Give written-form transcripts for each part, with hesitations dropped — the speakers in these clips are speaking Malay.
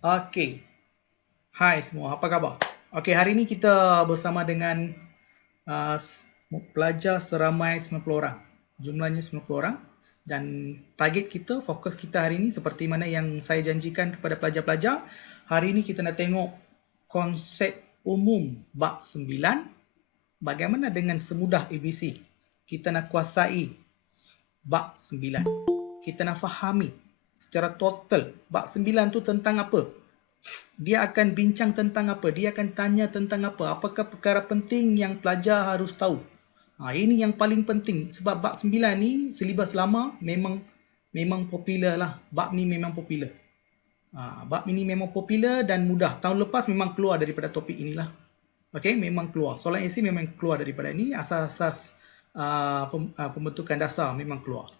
Okey. Hai semua, apa khabar? Okey, hari ini kita bersama dengan uh, pelajar seramai 90 orang. Jumlahnya 90 orang dan target kita, fokus kita hari ini seperti mana yang saya janjikan kepada pelajar-pelajar. Hari ini kita nak tengok konsep umum bab 9, bagaimana dengan semudah ABC. Kita nak kuasai bab 9. Kita nak fahami secara total bab 9 tu tentang apa. Dia akan bincang tentang apa, dia akan tanya tentang apa, apakah perkara penting yang pelajar harus tahu. Ini yang paling penting sebab bab 9 ni silibus lama memang popular lah. Bab ni memang popular. Bab ini memang popular dan mudah. Tahun lepas memang keluar daripada topik inilah. Okey, memang keluar. Soalan AC memang keluar daripada ini, asas-asas pembentukan dasar memang keluar.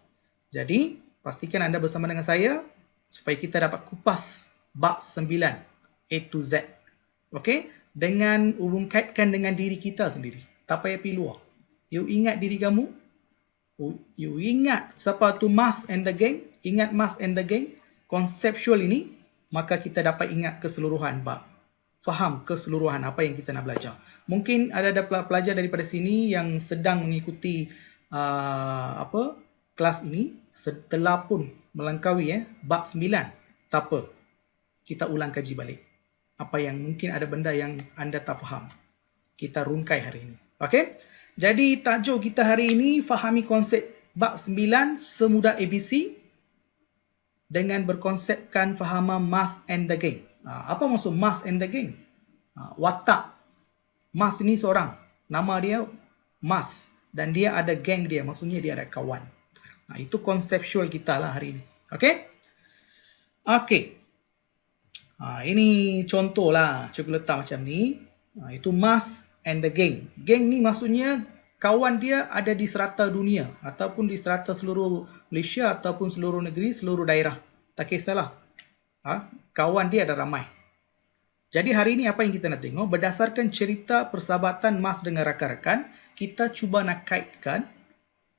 Jadi, pastikan anda bersama dengan saya supaya kita dapat kupas bab 9 A to Z. Okey, dengan hubung kaitkan dengan diri kita sendiri. Tak payah pergi luar. You ingat diri kamu? You ingat siapa tu Mas and the Gang? Ingat Mas and the Gang? Konseptual ini, maka kita dapat ingat keseluruhan bab. Faham keseluruhan apa yang kita nak belajar. Mungkin ada pelajar daripada sini yang sedang mengikuti kelas ini setelah pun melangkaui bab 9. Tak apa. Kita ulang kaji balik. Apa yang mungkin ada benda yang anda tak faham. Kita rungkai hari ini. Okey? Jadi tajuk kita hari ini fahami konsep bab 9 semudah ABC dengan berkonsepkan fahaman Mas and the Gang. Apa maksud Mas and the Gang? Watak. Mas ini seorang. Nama dia Mas. Dan dia ada gang dia. Maksudnya dia ada kawan. Itu konseptual kita lah hari ini. Okey? Okey. Ini contoh lah. Cikgu letak macam ni. Itu Mas and the Gang. Gang ni maksudnya kawan dia ada di serata dunia. Ataupun di serata seluruh Malaysia. Ataupun seluruh negeri, seluruh daerah. Tak kisahlah. Kawan dia ada ramai. Jadi hari ini apa yang kita nak tengok, berdasarkan cerita persahabatan Mas dengan rakan-rakan, kita cuba nak kaitkan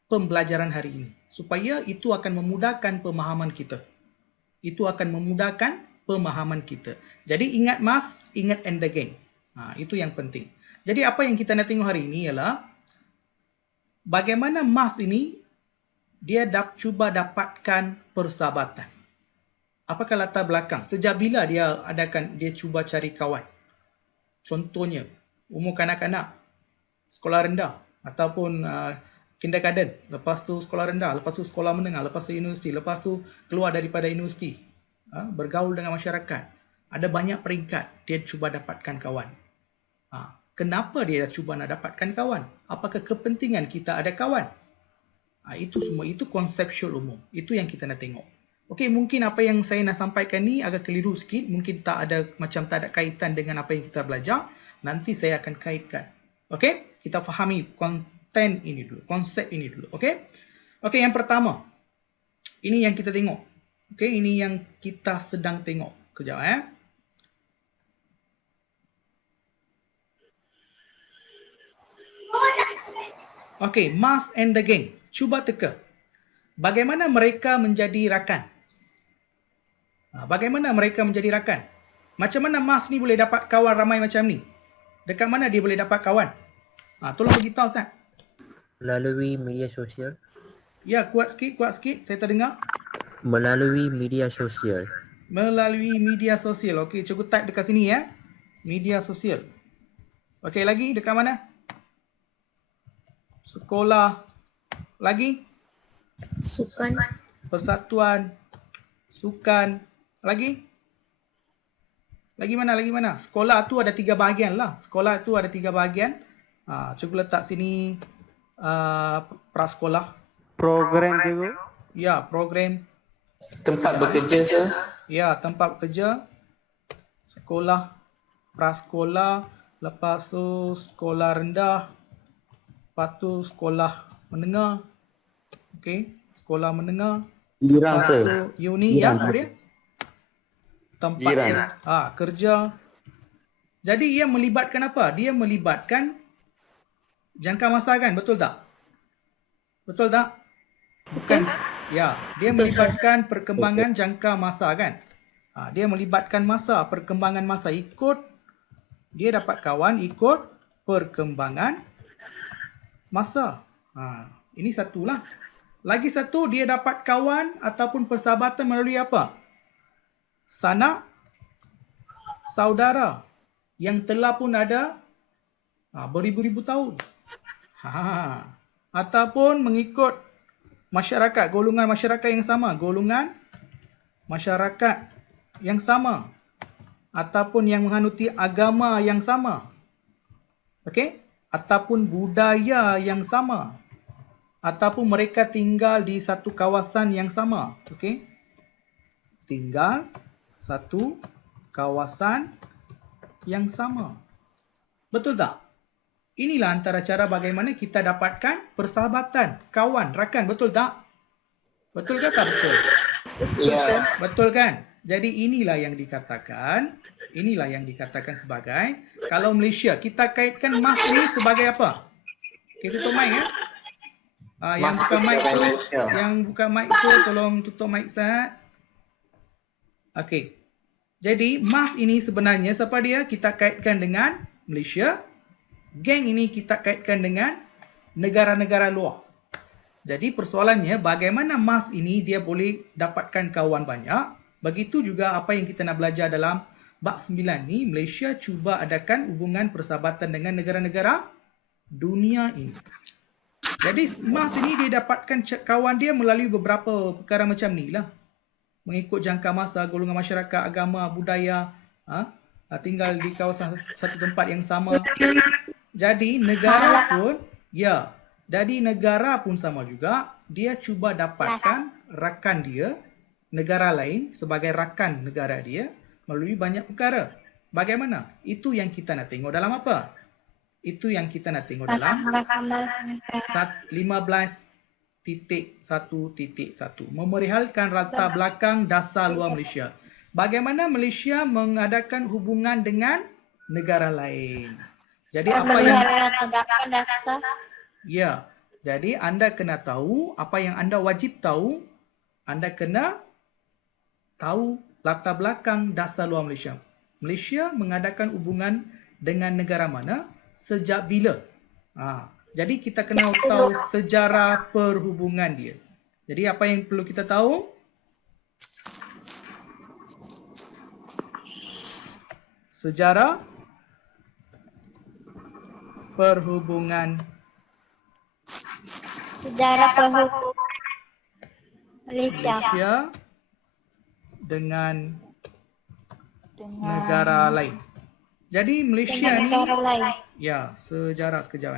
pembelajaran hari ini. Supaya itu akan memudahkan pemahaman kita. Itu akan memudahkan pemahaman kita. Jadi ingat Mas, ingat and the Gang. Itu yang penting. Jadi apa yang kita nak tengok hari ini ialah, bagaimana Mas ini, dia cuba dapatkan persahabatan. Apakah latar belakang? Sejak bila dia cuba cari kawan? Contohnya, umur kanak-kanak, sekolah rendah ataupun kindergarten, lepas tu sekolah rendah, lepas tu sekolah menengah, lepas tu universiti, lepas tu keluar daripada universiti, bergaul dengan masyarakat. Ada banyak peringkat dia cuba dapatkan kawan. Kenapa dia cuba nak dapatkan kawan? Apakah kepentingan kita ada kawan? Itu semua, itu konseptual umum. Itu yang kita nak tengok. Okey, mungkin apa yang saya nak sampaikan ni agak keliru sikit. Mungkin tak ada kaitan dengan apa yang kita belajar. Nanti saya akan kaitkan. Okey, kita fahami konten ini dulu. Konsep ini dulu. Okey, okey, yang pertama. Ini yang kita tengok. Okey, ini yang kita sedang tengok. Kejap Okey, Mas and the Gang. Cuba teka. Bagaimana mereka menjadi rakan? Bagaimana mereka menjadi rakan? Macam mana Mas ni boleh dapat kawan ramai macam ni? Dekat mana dia boleh dapat kawan? Tolong beritahu Ustaz. Melalui media sosial. Ya, kuat sikit. Saya terdengar. Melalui media sosial. Melalui media sosial. Okey, cikgu type dekat sini ya. Media sosial. Okey, lagi dekat mana? Sekolah. Lagi? Sukan. Persatuan. Sukan. Lagi? Lagi mana? Sekolah tu ada 3 bahagian lah. Sekolah tu ada 3 bahagian. Cikgu letak sini prasekolah. Program cikgu. Ya, program. Tempat bekerja sir. Ya, tempat bekerja. Sekolah, prasekolah, lepas tu sekolah rendah, lepas tu sekolah menengah. Okey, sekolah menengah. Jiran sir. Uni ya, apa dia? Tempat kerja. Jadi ia melibatkan apa? Dia melibatkan jangka masa kan, betul tak? Betul tak? Bukan. Ya, dia melibatkan perkembangan jangka masa kan. Dia melibatkan masa, perkembangan masa. Dia dapat kawan ikut perkembangan masa. Ini satulah. Lagi satu, dia dapat kawan ataupun persahabatan melalui apa? Sanak saudara yang telah pun ada beribu-ribu tahun. Ataupun mengikut masyarakat, golongan masyarakat yang sama, golongan masyarakat yang sama, ataupun yang menghanuti agama yang sama. Okey? Ataupun budaya yang sama. Ataupun mereka tinggal di satu kawasan yang sama. Okey? Tinggal satu kawasan yang sama. Betul tak? Inilah antara cara bagaimana kita dapatkan persahabatan, kawan, rakan. Betul tak? Betul ke tak betul? Ya. Betul kan? Jadi inilah yang dikatakan sebagai, kalau Malaysia, kita kaitkan MAS ini sebagai apa? Kita tutup mic ya. Yang buka mic tu, tolong tutup mic Ustaz. Okey. Jadi MAS ini sebenarnya siapa dia? Kita kaitkan dengan Malaysia. Geng ini kita kaitkan dengan negara-negara luar. Jadi persoalannya bagaimana MAS ini dia boleh dapatkan kawan banyak. Begitu juga apa yang kita nak belajar dalam bab 9 ni, Malaysia cuba adakan hubungan persahabatan dengan negara-negara dunia ini. Jadi MAS ini dia dapatkan kawan dia melalui beberapa perkara macam ni lah. Mengikut jangka masa, golongan masyarakat, agama, budaya, tinggal di kawasan satu tempat yang sama. Jadi negara pun sama juga, dia cuba dapatkan rakan dia, negara lain sebagai rakan negara dia melalui banyak perkara. Bagaimana? Itu yang kita nak tengok dalam apa? Itu yang kita nak tengok dalam 15.1.1. Memerihalkan latar belakang dasar luar Malaysia. Bagaimana Malaysia mengadakan hubungan dengan negara lain. Jadi apa yang jadi anda kena tahu apa yang anda wajib tahu. Anda kena tahu latar belakang dasar luar Malaysia. Malaysia mengadakan hubungan dengan negara mana, sejak bila. Jadi kita kena tahu sejarah perhubungan dia. Jadi apa yang perlu kita tahu? Sejarah perhubungan Malaysia dengan negara lain. Jadi Malaysia ni sejarah sekejap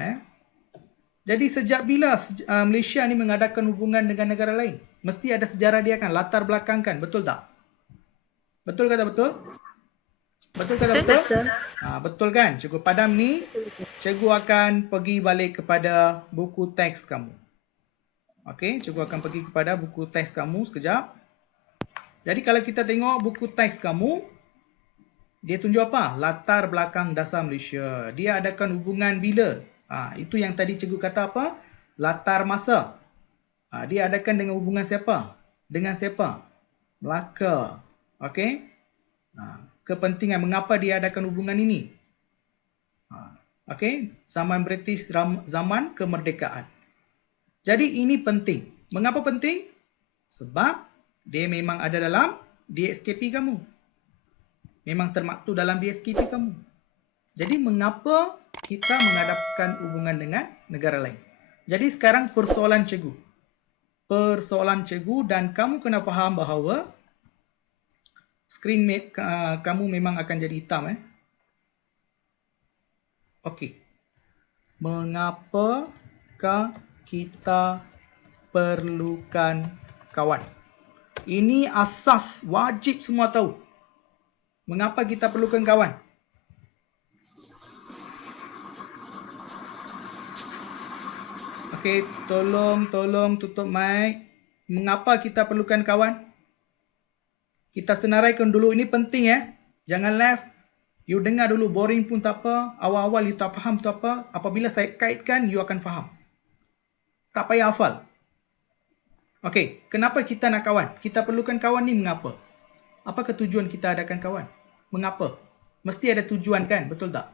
Jadi sejak bila Malaysia ni mengadakan hubungan dengan negara lain? Mesti ada sejarah dia kan, latar belakang kan, betul tak? Betul kata betul? Betul kata betul? Betul kan? Cikgu Padam ni, cikgu akan pergi balik kepada buku teks kamu. Okey, cikgu akan pergi kepada buku teks kamu sekejap. Jadi kalau kita tengok buku teks kamu, dia tunjuk apa? Latar belakang dasar Malaysia. Dia adakan hubungan bila? Itu yang tadi cikgu kata apa? Latar masa. Dia adakan dengan hubungan siapa? Dengan siapa? Melaka. Okey? Kepentingan mengapa dia adakan hubungan ini? Okey? Zaman British, zaman kemerdekaan. Jadi ini penting. Mengapa penting? Sebab dia memang ada dalam DSKP kamu. Memang termaktub dalam DSKP kamu. Jadi mengapa kita menghadapkan hubungan dengan negara lain? Jadi sekarang persoalan cikgu. Persoalan cikgu dan kamu kena faham bahawa screen mate kamu memang akan jadi hitam. Okey. Mengapakah kita perlukan kawan? Ini asas wajib semua tahu. Mengapa kita perlukan kawan? Okey, tolong tutup mic. Mengapa kita perlukan kawan? Kita senaraikan dulu, ini penting Jangan left. You dengar dulu, boring pun tak apa. Awal-awal you tak faham tu apa. Apabila saya kaitkan, you akan faham. Tak payah hafal. Okey, kenapa kita nak kawan? Kita perlukan kawan ni mengapa? Apakah tujuan kita adakan kawan? Mengapa? Mesti ada tujuan kan? Betul tak?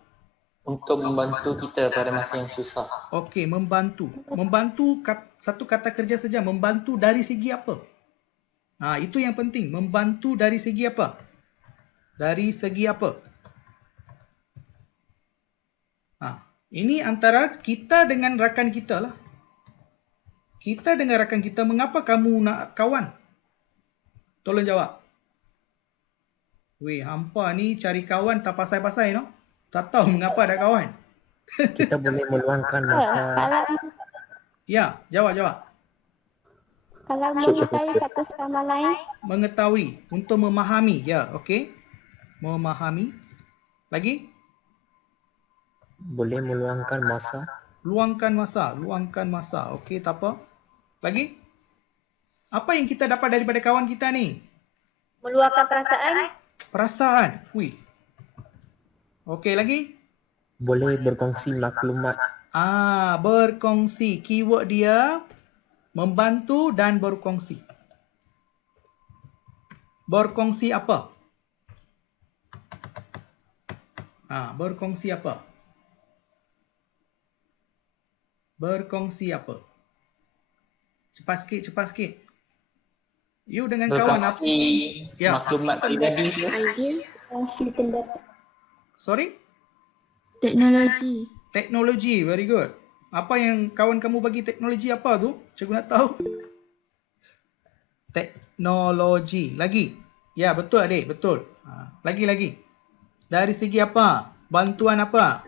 Untuk membantu kita pada masa yang susah. Okey, membantu. Membantu satu kata kerja saja. Membantu dari segi apa? Itu yang penting. Membantu dari segi apa? Dari segi apa? Ini antara kita dengan rakan kita lah. Kita dengan rakan kita, mengapa kamu nak kawan? Tolong jawab. Weh, hampa ni cari kawan tak pasal-pasal, no? Tak tahu mengapa ada kawan. Kita boleh meluangkan masa. Ya, jawab. Kalau mengetahui satu sama lain, Mengetahui, untuk memahami. Ya, okey. Memahami. Lagi? Boleh meluangkan masa. Luangkan masa. Okey, tak apa. Lagi? Apa yang kita dapat daripada kawan kita ni? meluapkan perasaan, Perasaan. Wih. Okey, lagi? Boleh berkongsi maklumat. Berkongsi. Keyword dia membantu dan berkongsi. Berkongsi apa? Berkongsi apa? Berkongsi apa? Cepat sikit. You dengan kawan apa? Berkongsi Ya. maklumat pribadi. idea, kongsi pendapat, Sorry? teknologi, Teknologi. Very good. Apa yang kawan kamu bagi teknologi apa tu? Cikgu nak tahu. Teknologi. Lagi? Ya, betul adik. Betul. Lagi. Dari segi apa? Bantuan apa?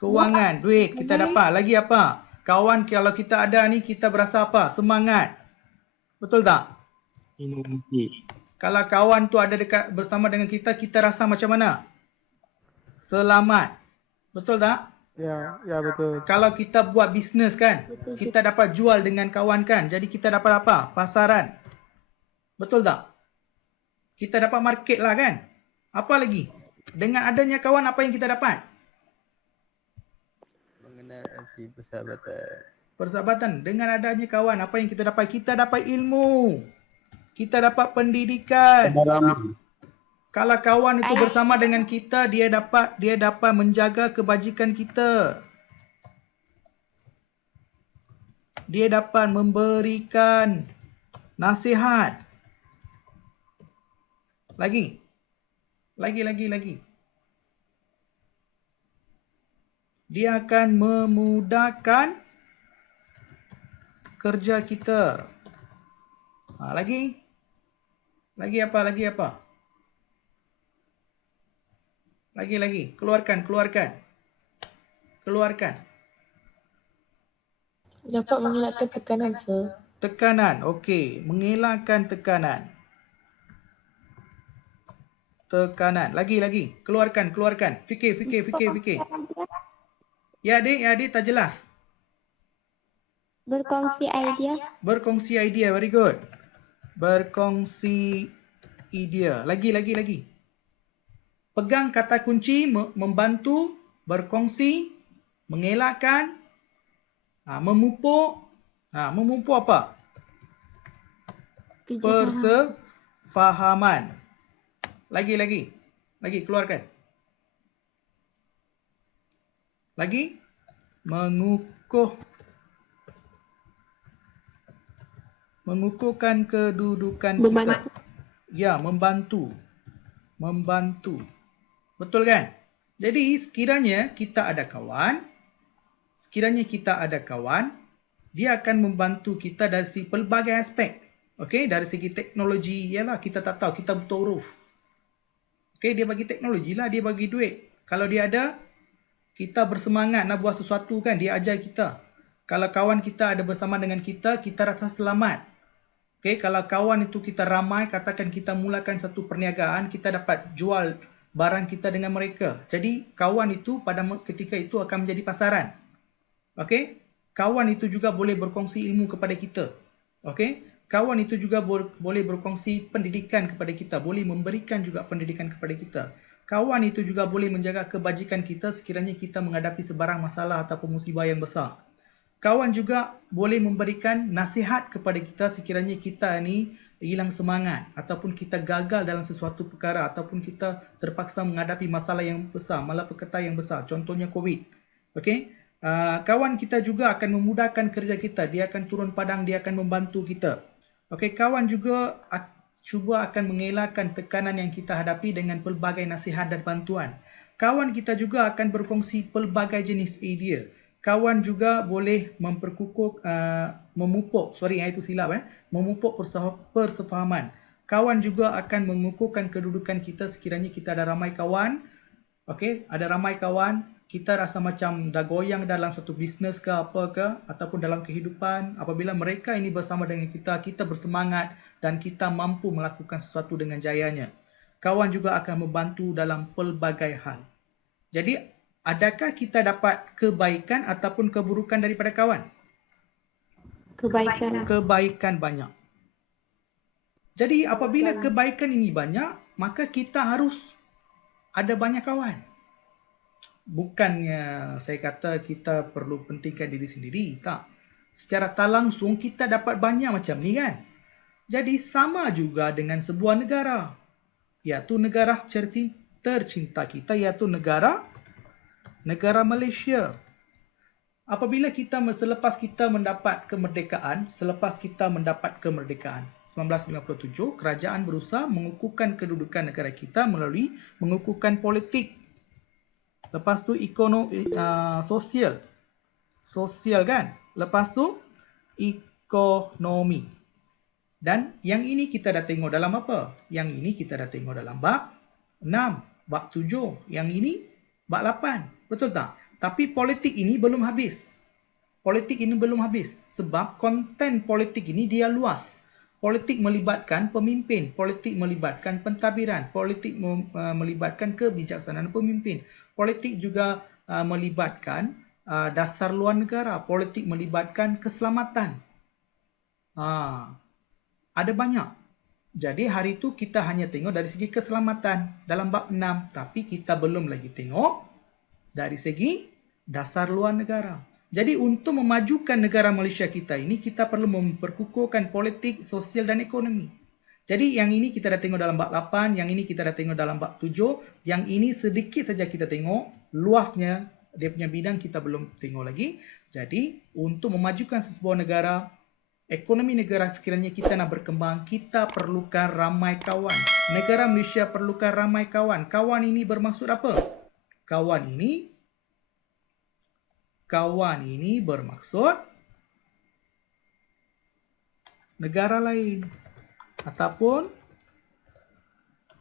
Kewangan, duit kita dapat. Lagi apa? Kawan kalau kita ada ni kita berasa apa? Semangat. Betul tak? Kalau kawan tu ada dekat bersama dengan kita, kita rasa macam mana? Selamat. Betul tak? Ya betul. Kalau kita buat bisnes kan, kita dapat jual dengan kawan kan. Jadi kita dapat apa? Pasaran. Betul tak? Kita dapat market lah kan? Apa lagi? Dengan adanya kawan apa yang kita dapat? Mengenal arti persahabatan. Persahabatan. Dengan adanya kawan apa yang kita dapat? Kita dapat ilmu. Kita dapat pendidikan. Kalau kawan itu bersama dengan kita, dia dapat menjaga kebajikan kita. Dia dapat memberikan nasihat. Lagi. Dia akan memudahkan kerja kita. Lagi apa? Lagi. Keluarkan. dapat mengelakkan tekanan, sir. Tekanan. Okey. Mengelakkan tekanan. Lagi. Keluarkan. Fikir. Ya adik, tak jelas. Berkongsi idea, Very good. Berkongsi idea. Lagi. Pegang kata kunci membantu, berkongsi, mengelakkan, memupuk. Memupuk apa? Persefahaman. Lagi. Keluarkan. Lagi. Mengukuhkan kedudukan kita. Ya, membantu. Betul kan? Jadi sekiranya kita ada kawan, dia akan membantu kita dari pelbagai aspek. Okey, dari segi teknologi, ialah kita tak tahu, kita butuh huruf. Okey, dia bagi teknologi lah, dia bagi duit. Kalau dia ada, kita bersemangat nak buat sesuatu kan, dia ajar kita. Kalau kawan kita ada bersama dengan kita, kita rasa selamat. Okey, kalau kawan itu kita ramai, katakan kita mulakan satu perniagaan, kita dapat jual barang kita dengan mereka. Jadi kawan itu pada ketika itu akan menjadi pasaran. Okey? Kawan itu juga boleh berkongsi ilmu kepada kita. Okey? Kawan itu juga boleh berkongsi pendidikan kepada kita, boleh memberikan juga pendidikan kepada kita. Kawan itu juga boleh menjaga kebajikan kita sekiranya kita menghadapi sebarang masalah ataupun musibah yang besar. Kawan juga boleh memberikan nasihat kepada kita sekiranya kita ni hilang semangat ataupun kita gagal dalam sesuatu perkara ataupun kita terpaksa menghadapi masalah yang besar, malapetaka yang besar, contohnya COVID. Okey, kawan kita juga akan memudahkan kerja kita, dia akan turun padang, dia akan membantu kita. Okey, kawan juga cuba akan mengelakkan tekanan yang kita hadapi dengan pelbagai nasihat dan bantuan. Kawan kita juga akan berkongsi pelbagai jenis idea. Kawan juga boleh memupuk persefahaman. Kawan juga akan mengukuhkan kedudukan kita sekiranya kita ada ramai kawan. Okey, ada ramai kawan, kita rasa macam dah goyang dalam satu bisnes ke apa ke ataupun dalam kehidupan. Apabila mereka ini bersama dengan kita, kita bersemangat dan kita mampu melakukan sesuatu dengan jayanya. Kawan juga akan membantu dalam pelbagai hal. Jadi, adakah kita dapat kebaikan ataupun keburukan daripada kawan? Kebaikan. Kebaikan banyak. Jadi apabila kebaikan ini banyak, maka kita harus ada banyak kawan. Bukannya saya kata kita perlu pentingkan diri sendiri, tak. Secara tak langsung kita dapat banyak macam ni kan. Jadi sama juga dengan sebuah negara. Iaitu negara tercinta kita, iaitu negara Malaysia. Apabila selepas kita mendapat kemerdekaan, 1957, kerajaan berusaha mengukuhkan kedudukan negara kita melalui mengukuhkan politik. Lepas tu sosial kan? Lepas tu ekonomi. Dan yang ini kita dah tengok dalam apa? Yang ini kita dah tengok dalam bab 6, bab 7, yang ini bab 8. Betul tak? Tapi politik ini belum habis. Sebab konten politik ini dia luas. Politik melibatkan pemimpin, politik melibatkan pentadbiran, politik melibatkan kebijaksanaan pemimpin. Politik juga melibatkan dasar luar negara, politik melibatkan keselamatan. Ada banyak. Jadi hari itu kita hanya tengok dari segi keselamatan dalam bab 6, tapi kita belum lagi tengok dari segi dasar luar negara. Jadi untuk memajukan negara Malaysia kita ini, kita perlu memperkukuhkan politik, sosial dan ekonomi. Jadi yang ini kita dah tengok dalam bab 8, yang ini kita dah tengok dalam bab 7, yang ini sedikit saja kita tengok, luasnya dia punya bidang kita belum tengok lagi. Jadi untuk memajukan sebuah negara, ekonomi negara sekiranya kita nak berkembang, kita perlukan ramai kawan. Negara Malaysia perlukan ramai kawan. Kawan ini bermaksud apa? Kawan ini bermaksud negara lain ataupun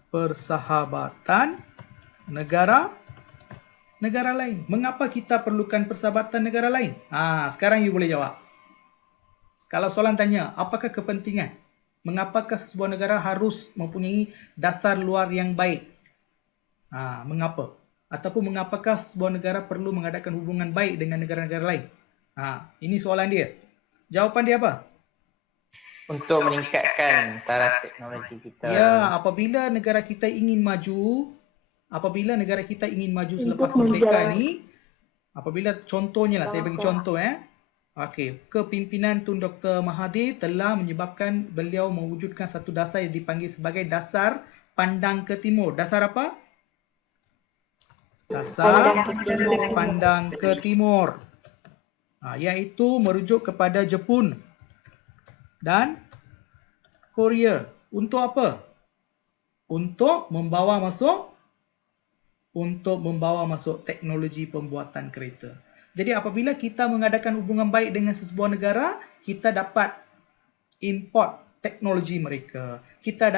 persahabatan negara lain. Mengapa kita perlukan persahabatan negara lain? Sekarang you boleh jawab. Kalau soalan tanya, apakah kepentingan? Mengapakah sebuah negara harus mempunyai dasar luar yang baik? Mengapa? Ataupun mengapakah sebuah negara perlu mengadakan hubungan baik dengan negara-negara lain? Ini soalan dia. Jawapan dia apa? Untuk meningkatkan taraf teknologi kita. Ya, apabila negara kita ingin maju selepas merdeka ni, apabila contohnya lah, saya bagi contoh Okey, kepimpinan Tun Dr. Mahathir telah menyebabkan beliau mewujudkan satu dasar yang dipanggil sebagai dasar pandang ke timur. Dasar apa? Dasar pandang ke timur. Iaitu merujuk kepada Jepun dan Korea. Untuk apa? Untuk membawa masuk teknologi pembuatan kereta. Jadi apabila kita mengadakan hubungan baik dengan sesebuah negara, kita dapat import teknologi mereka. Kita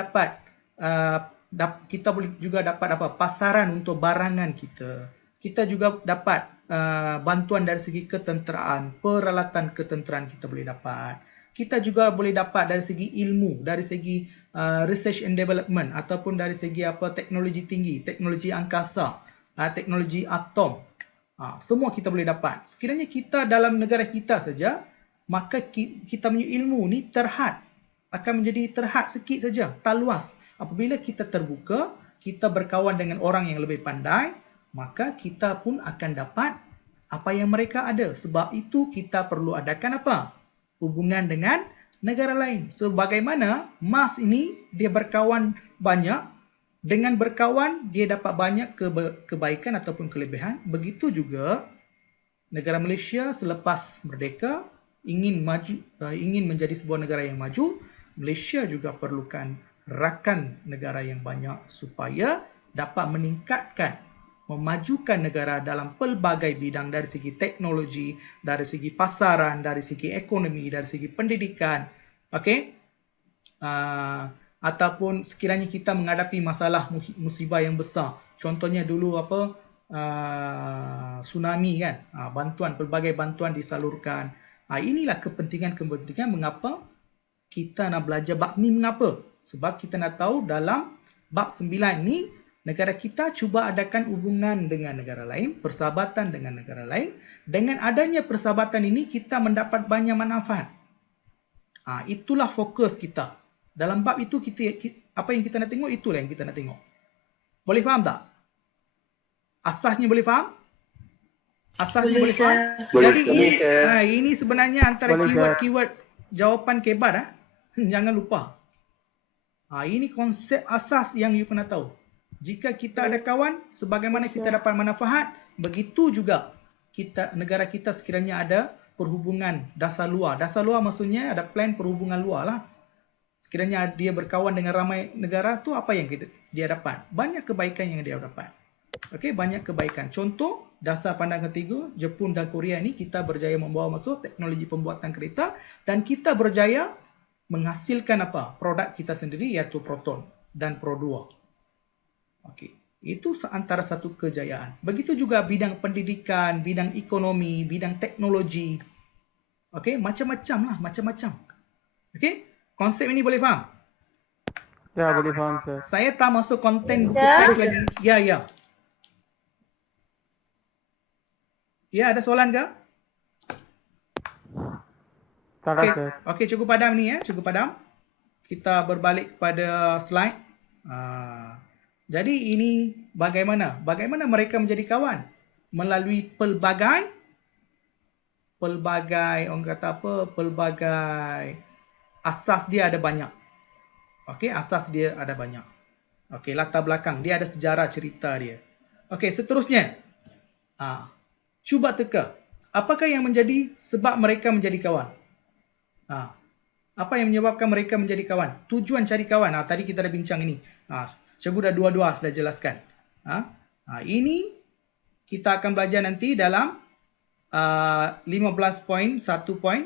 boleh juga dapat pasaran untuk barangan kita. Kita juga dapat bantuan dari segi ketenteraan, peralatan ketenteraan kita boleh dapat. Kita juga boleh dapat dari segi ilmu, dari segi research and development ataupun dari segi teknologi tinggi, teknologi angkasa, teknologi atom. Semua kita boleh dapat. Sekiranya kita dalam negara kita saja, maka kita punya ilmu ni akan menjadi terhad sikit saja, tak luas. Apabila kita terbuka, kita berkawan dengan orang yang lebih pandai, maka kita pun akan dapat apa yang mereka ada. Sebab itu kita perlu adakan hubungan dengan negara lain. Sebagaimana Mars ini dia berkawan banyak, dengan berkawan dia dapat banyak kebaikan ataupun kelebihan. Begitu juga negara Malaysia selepas merdeka ingin menjadi sebuah negara yang maju, Malaysia juga perlukan rakan negara yang banyak supaya dapat meningkatkan, memajukan negara dalam pelbagai bidang dari segi teknologi, dari segi pasaran, dari segi ekonomi, dari segi pendidikan. Okey? Ataupun sekiranya kita menghadapi masalah musibah yang besar. Contohnya dulu tsunami kan. Pelbagai bantuan disalurkan. Inilah kepentingan mengapa kita nak belajar bab ni mengapa? Sebab kita nak tahu dalam bab 9 ni negara kita cuba adakan hubungan dengan negara lain, persahabatan dengan negara lain. Dengan adanya persahabatan ini, kita mendapat banyak manfaat. Itulah fokus kita. Dalam bab itu, apa yang kita nak tengok, itulah yang kita nak tengok. Boleh faham tak? Asasnya boleh faham? Asasnya boleh faham? Jadi ini sebenarnya antara keyword-keyword jawapan kebat. Jangan lupa. Ini konsep asas yang you kena tahu. Jika kita ada kawan, sebagaimana kita dapat manfaat, begitu juga negara kita sekiranya ada perhubungan dasar luar. Dasar luar maksudnya ada plan perhubungan luar lah. Sekiranya dia berkawan dengan ramai negara, tu apa yang dia dapat? Banyak kebaikan yang dia dapat. Okey, banyak kebaikan. Contoh, dasar pandangan ketiga, Jepun dan Korea ni kita berjaya membawa masuk teknologi pembuatan kereta dan kita berjaya menghasilkan produk kita sendiri iaitu Proton dan Pro 2. Okey, itu antara satu kejayaan. Begitu juga bidang pendidikan, bidang ekonomi, bidang teknologi. Okey, macam-macam lah, macam-macam. Okey, konsep ini boleh faham? Ya, boleh faham, sir. Saya tak masuk konten lagi. Ya. Ya, ada soalan ke? Tak ada, sir. Okey, cukup padam ni ya, cukup padam. Kita berbalik kepada slide. Jadi ini bagaimana mereka menjadi kawan? Melalui pelbagai orang kata pelbagai asas dia ada banyak. Okey, asas dia ada banyak. Okey, latar belakang dia ada sejarah cerita dia. Okey, seterusnya. Cuba teka. Apakah yang menjadi sebab mereka menjadi kawan? Apa yang menyebabkan mereka menjadi kawan? Tujuan cari kawan. Tadi kita dah bincang ini. Cikgu dah dua-dua dah jelaskan. Ini kita akan belajar nanti dalam 15.1 point.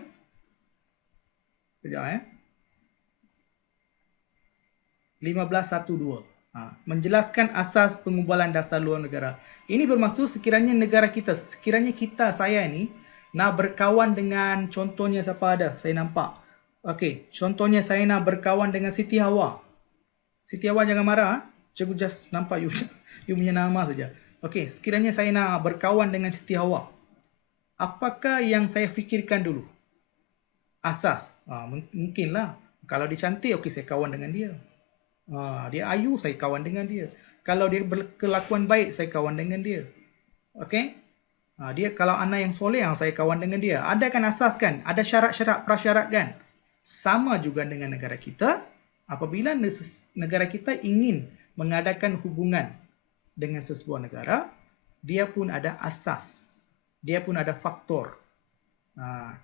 Sekejap 15.1.2. Menjelaskan asas pengubalan dasar luar negara. Ini bermaksud sekiranya negara kita, saya ni nak berkawan dengan, contohnya siapa ada? Saya nampak. Okey, contohnya saya nak berkawan dengan Siti Hawa. Siti Hawa jangan marah. Cikgu just nampak you punya nama saja. Okey, sekiranya saya nak berkawan dengan Siti Hawa. Apakah yang saya fikirkan dulu? Asas. Mungkinlah. Kalau dia cantik, okey saya kawan dengan dia. Dia ayu, saya kawan dengan dia. Kalau dia berkelakuan baik, saya kawan dengan dia. Okey? Dia kalau anak yang soleh, saya kawan dengan dia. Ada kan asas kan? Ada syarat-syarat, prasyarat kan? Sama juga dengan negara kita. Apabila negara kita ingin mengadakan hubungan dengan sesebuah negara, dia pun ada asas. Dia pun ada faktor.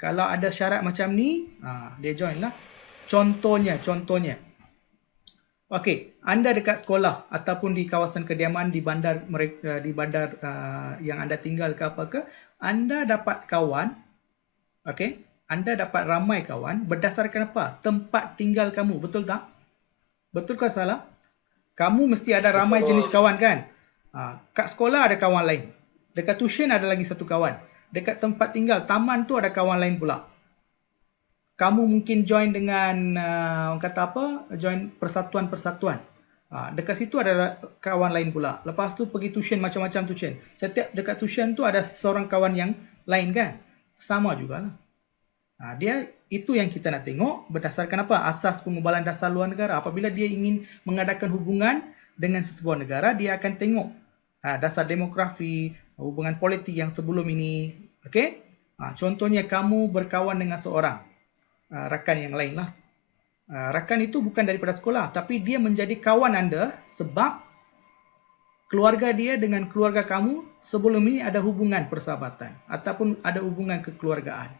Kalau ada syarat macam ni, dia join lah. Contohnya. Okey, anda dekat sekolah ataupun di kawasan kediaman di bandar yang anda tinggal ke apa ke, anda dapat kawan. Okey, anda dapat ramai kawan berdasarkan apa? Tempat tinggal kamu, betul tak? Betul ke salah? Kamu mesti ada ramai jenis kawan kan? Kat sekolah ada kawan lain. Dekat tuition ada lagi satu kawan. Dekat tempat tinggal, taman tu ada kawan lain pula. Kamu mungkin join dengan, orang kata apa? Join persatuan-persatuan. Dekat situ ada kawan lain pula. Lepas tu pergi tuition, macam-macam tuition. Setiap dekat tuition tu ada seorang kawan yang lain kan? Sama jugalah. Dia itu yang kita nak tengok berdasarkan apa? Asas pengubalan dasar luar negara. Apabila dia ingin mengadakan hubungan dengan sesebuah negara, dia akan tengok dasar demografi, hubungan politik yang sebelum ini. Okey? Contohnya kamu berkawan dengan seorang. rakan yang lain lah. Rakan itu bukan daripada sekolah, tapi dia menjadi kawan anda sebab keluarga dia dengan keluarga kamu sebelum ini ada hubungan persahabatan ataupun ada hubungan kekeluargaan.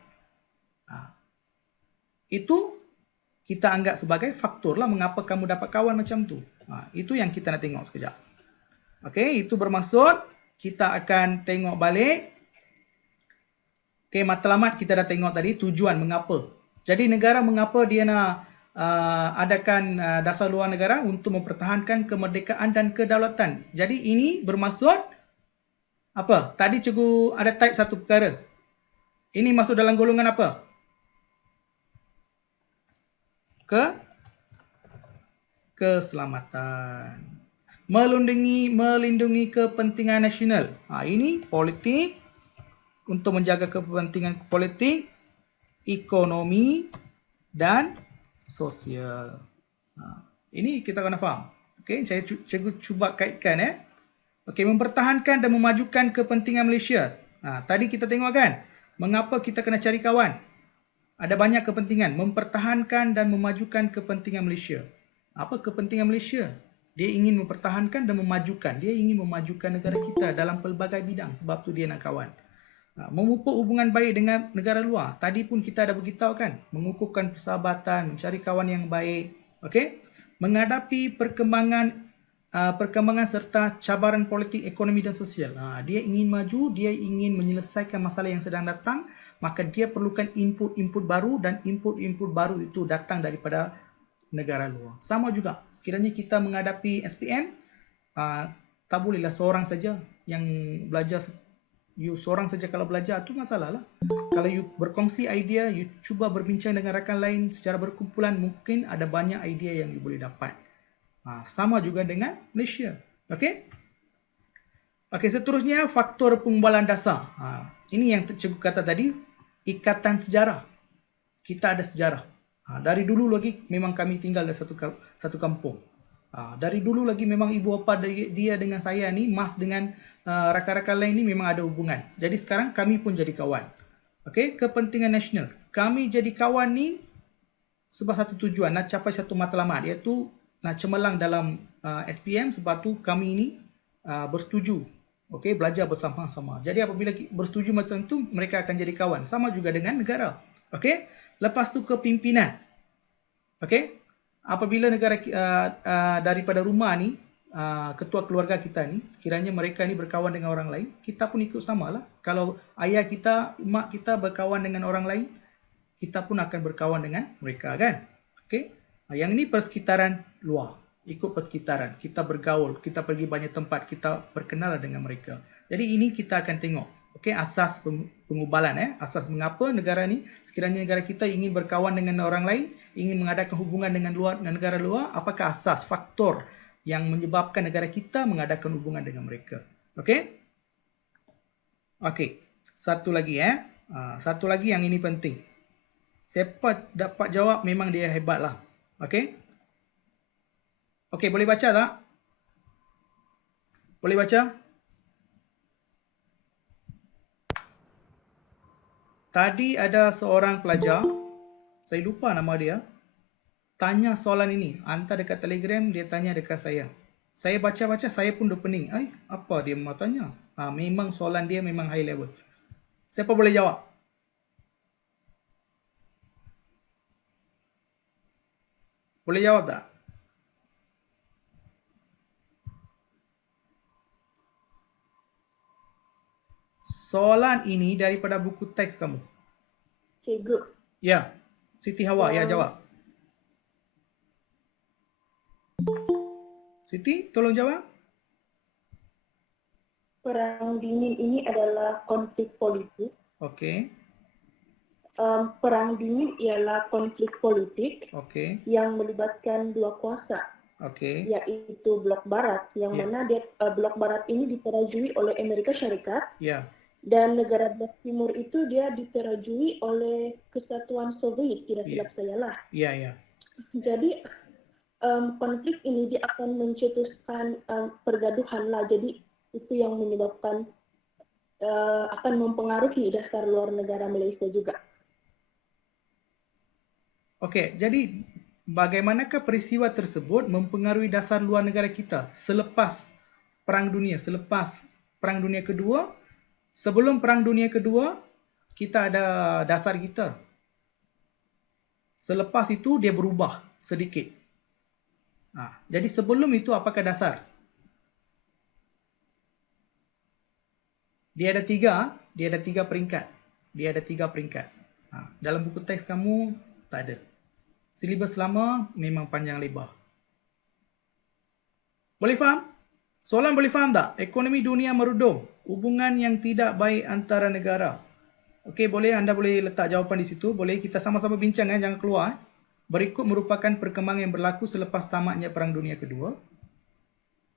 Itu kita anggap sebagai faktor lah mengapa kamu dapat kawan macam tu. Itu yang kita nak tengok sekejap. Okey, itu bermaksud kita akan tengok balik. Okey, matlamat kita dah tengok tadi, tujuan mengapa. Jadi negara mengapa dia nak adakan dasar luar negara untuk mempertahankan kemerdekaan dan kedaulatan. Jadi ini bermaksud apa? Tadi cikgu ada type satu perkara. Ini masuk dalam golongan apa? Keselamatan. Melindungi kepentingan nasional. Ini politik, untuk menjaga kepentingan politik, ekonomi dan sosial. Ini kita kena faham. Okey, saya cikgu cuba kaitkan Okey, mempertahankan dan memajukan kepentingan Malaysia. Tadi kita tengok kan, mengapa kita kena cari kawan? Ada banyak kepentingan. Mempertahankan dan memajukan kepentingan Malaysia. Apa kepentingan Malaysia? Dia ingin mempertahankan dan memajukan. Dia ingin memajukan negara kita dalam pelbagai bidang. Sebab tu dia nak kawan. Memupuk hubungan baik dengan negara luar. Tadi pun kita ada beritahu kan. Mengukuhkan persahabatan, mencari kawan yang baik. Okey? Menghadapi perkembangan serta cabaran politik, ekonomi dan sosial. Dia ingin maju, dia ingin menyelesaikan masalah yang sedang datang. Maka dia perlukan input-input baru dan input-input baru itu datang daripada negara luar. Sama juga, sekiranya kita menghadapi SPM, tak bolehlah seorang saja yang belajar. You seorang saja kalau belajar, itu masalah lah. Kalau you berkongsi idea, you cuba berbincang dengan rakan lain secara berkumpulan, mungkin ada banyak idea yang you boleh dapat. Sama juga dengan Malaysia. Okey? Okey, seterusnya faktor pengubahan dasar. Ini yang cikgu kata tadi, ikatan sejarah. Kita ada sejarah. Dari dulu lagi memang kami tinggal di satu kampung. Dari dulu lagi memang ibu bapa dia dengan saya ni, Mas dengan rakan-rakan lain ni memang ada hubungan. Jadi sekarang kami pun jadi kawan. Okey, kepentingan nasional. Kami jadi kawan ni sebab satu tujuan, nak capai satu matlamat, iaitu nak cemerlang dalam SPM. Sebab tu kami ni bersetuju. Okey, belajar bersama-sama. Jadi apabila bersetuju macam tu, mereka akan jadi kawan. Sama juga dengan negara. Okey, lepas tu kepimpinan. Okey, apabila negara daripada rumah ni, ketua keluarga kita ni, sekiranya mereka ni berkawan dengan orang lain, kita pun ikut samalah. Kalau ayah kita, mak kita berkawan dengan orang lain, kita pun akan berkawan dengan mereka kan. Okey, yang ini persekitaran luar. Ikut persekitaran, kita bergaul, kita pergi banyak tempat, kita berkenalan dengan mereka. Jadi ini kita akan tengok. Okey, asas pengubalan asas mengapa negara ni, sekiranya negara kita ingin berkawan dengan orang lain, ingin mengadakan hubungan dengan negara luar, apakah asas faktor yang menyebabkan negara kita mengadakan hubungan dengan mereka. Okey? Okey, satu lagi satu lagi yang ini penting. Siapa dapat jawab memang dia hebatlah. Okey? Okey, boleh baca tak? Boleh baca? Tadi ada seorang pelajar, saya lupa nama dia, tanya soalan ini. Hantar dekat Telegram, dia tanya dekat saya. Saya baca-baca, saya pun dah pening. Apa dia mau tanya? Memang soalan dia memang high level. Siapa boleh jawab? Boleh jawab tak? Soalan ini daripada buku teks kamu. Cikgu. Ya, Siti Hawa, ya jawab. Siti, tolong jawab. Perang dingin ini adalah konflik politik. Okey, Perang dingin ialah konflik politik okey, yang melibatkan dua kuasa, okey. yaitu Blok Barat, yang Ya. mana Blok Barat ini diterajui oleh Amerika Syarikat, Ya, dan negara Blok Timur itu dia diterajui oleh Kesatuan Soviet, tidak Ya. silap saya lah. ya, ya. Jadi konflik ini dia akan mencetuskan pergaduhan lah. Jadi itu yang menyebabkan akan mempengaruhi dasar luar negara Malaysia juga. Okey, jadi bagaimanakah peristiwa tersebut mempengaruhi dasar luar negara kita selepas Perang Dunia, selepas Perang Dunia Kedua? Sebelum Perang Dunia Kedua, kita ada dasar kita. Selepas itu, dia berubah sedikit. Jadi sebelum itu, apakah dasar? Dia ada tiga peringkat. Dalam buku teks kamu, tak ada. Silibus lama memang panjang lebar. Boleh faham? Soalan boleh faham tak? Ekonomi dunia merudum. Hubungan yang tidak baik antara negara. Okey, boleh anda boleh letak jawapan di situ. Boleh kita sama-sama bincang, jangan keluar. Berikut merupakan perkembangan yang berlaku selepas tamatnya Perang Dunia Kedua.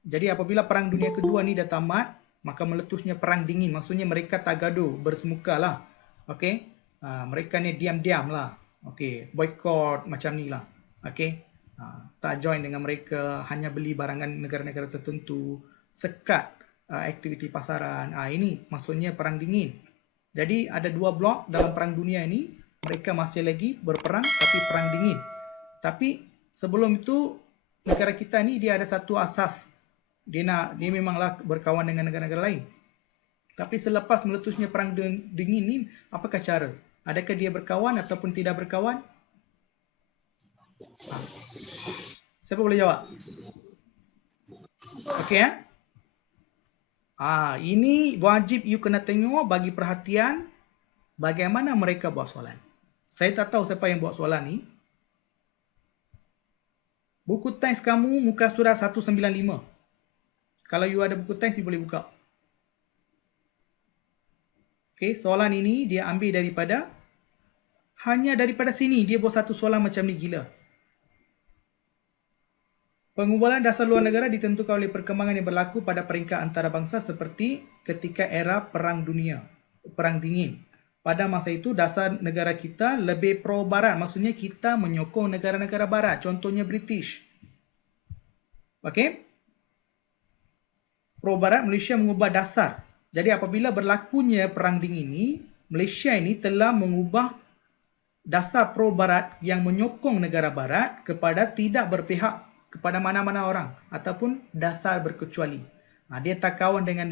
Jadi apabila Perang Dunia Kedua ni dah tamat, maka meletusnya Perang Dingin. Maksudnya mereka tak gaduh, bersemuka lah. Okey, mereka ni diam-diam lah. Okey, boycott macam ni lah. Okey, tak join dengan mereka, hanya beli barangan negara-negara tertentu, sekat aktiviti pasaran. Ini maksudnya Perang Dingin. Jadi ada dua blok dalam Perang Dunia ini, mereka masih lagi berperang tapi Perang Dingin. Tapi sebelum itu, negara kita ni dia ada satu asas. Dia memanglah berkawan dengan negara-negara lain. Tapi selepas meletusnya Perang Dingin ni, apakah cara? Adakah dia berkawan ataupun tidak berkawan? Siapa boleh jawab? Okey, ini wajib you kena tengok, bagi perhatian bagaimana mereka buat soalan. Saya tak tahu siapa yang buat soalan ni. Buku teks kamu muka surat 195. Kalau you ada buku teks, you boleh buka. Okey, soalan ini dia ambil hanya daripada sini. Dia buat satu soalan macam ni, gila. Pengumpulan dasar luar negara ditentukan oleh perkembangan yang berlaku pada peringkat antarabangsa seperti ketika era Perang Dunia, Perang Dingin. Pada masa itu, dasar negara kita lebih pro-barat. Maksudnya kita menyokong negara-negara barat. Contohnya British. Okey? Pro-barat, Malaysia mengubah dasar. Jadi apabila berlakunya Perang Dingin ini, Malaysia ini telah mengubah dasar pro-barat yang menyokong negara barat kepada tidak berpihak kepada mana-mana orang ataupun dasar berkecuali. Dia tak kawan dengan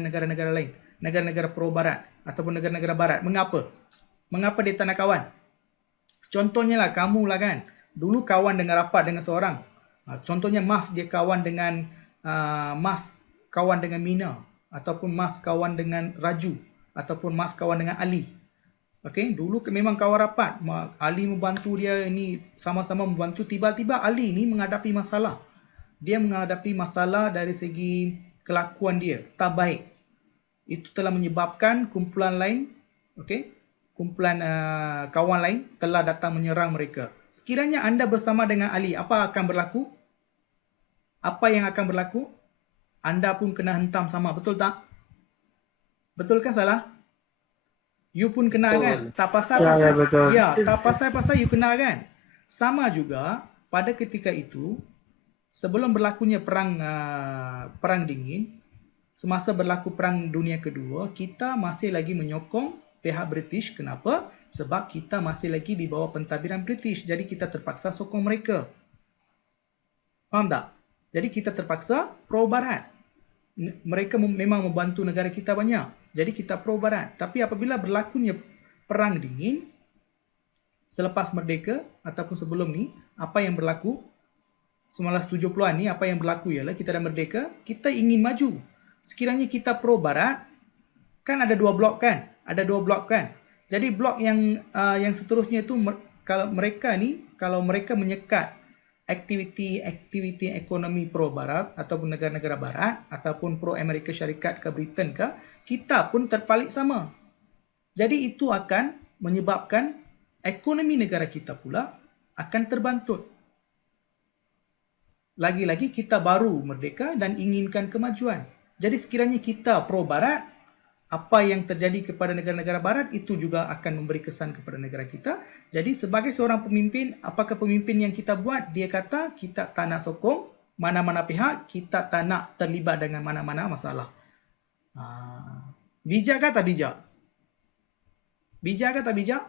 negara-negara lain, negara-negara pro-barat ataupun negara-negara barat. Mengapa? Mengapa dia tak nak kawan? Contohnya lah, kamu lah kan, dulu kawan dengan rapat dengan seorang. Contohnya Mas, dia kawan dengan Mas kawan dengan Mina, ataupun Mas kawan dengan Raju, ataupun Mas kawan dengan Ali. Okey, dulu memang kawan rapat. Ali membantu dia, ini sama-sama membantu. Tiba-tiba Ali ni menghadapi masalah. Dia menghadapi masalah dari segi kelakuan dia, tak baik. Itu telah menyebabkan kumpulan lain, okey, kumpulan kawan lain telah datang menyerang mereka. Sekiranya anda bersama dengan Ali, apa akan berlaku? Apa yang akan berlaku? Anda pun kena hentam sama, betul tak? Betul kan salah? You pun kena betul. Kan? Tak pasal-pasal. Ya, betul. Ya, tak pasal-pasal you kena kan? Sama juga pada ketika itu, sebelum berlakunya Perang Dingin, semasa berlaku Perang Dunia Kedua, kita masih lagi menyokong pihak British. Kenapa? Sebab kita masih lagi di bawah pentadbiran British. Jadi kita terpaksa sokong mereka. Faham tak? Jadi kita terpaksa pro-barat. Mereka memang membantu negara kita banyak. Jadi kita pro-barat. Tapi apabila berlakunya Perang Dingin, selepas merdeka ataupun sebelum ni, apa yang berlaku? 1970-an ni, apa yang berlaku ialah kita dah merdeka, kita ingin maju. Sekiranya kita pro-barat, kan ada dua blok kan? Ada dua blok kan? Jadi blok yang seterusnya itu, kalau mereka menyekat aktiviti ekonomi pro-barat ataupun negara-negara barat ataupun pro-Amerika Syarikat ke Britain ke, kita pun terpalit sama. Jadi itu akan menyebabkan ekonomi negara kita pula akan terbantut. Lagi-lagi kita baru merdeka dan inginkan kemajuan. Jadi sekiranya kita pro-barat, apa yang terjadi kepada negara-negara barat itu juga akan memberi kesan kepada negara kita. Jadi sebagai seorang pemimpin, apakah pemimpin yang kita buat? Dia kata kita tak nak sokong mana-mana pihak, kita tak nak terlibat dengan mana-mana masalah. Bijak ke tak bijak? Bijak ke tak bijak?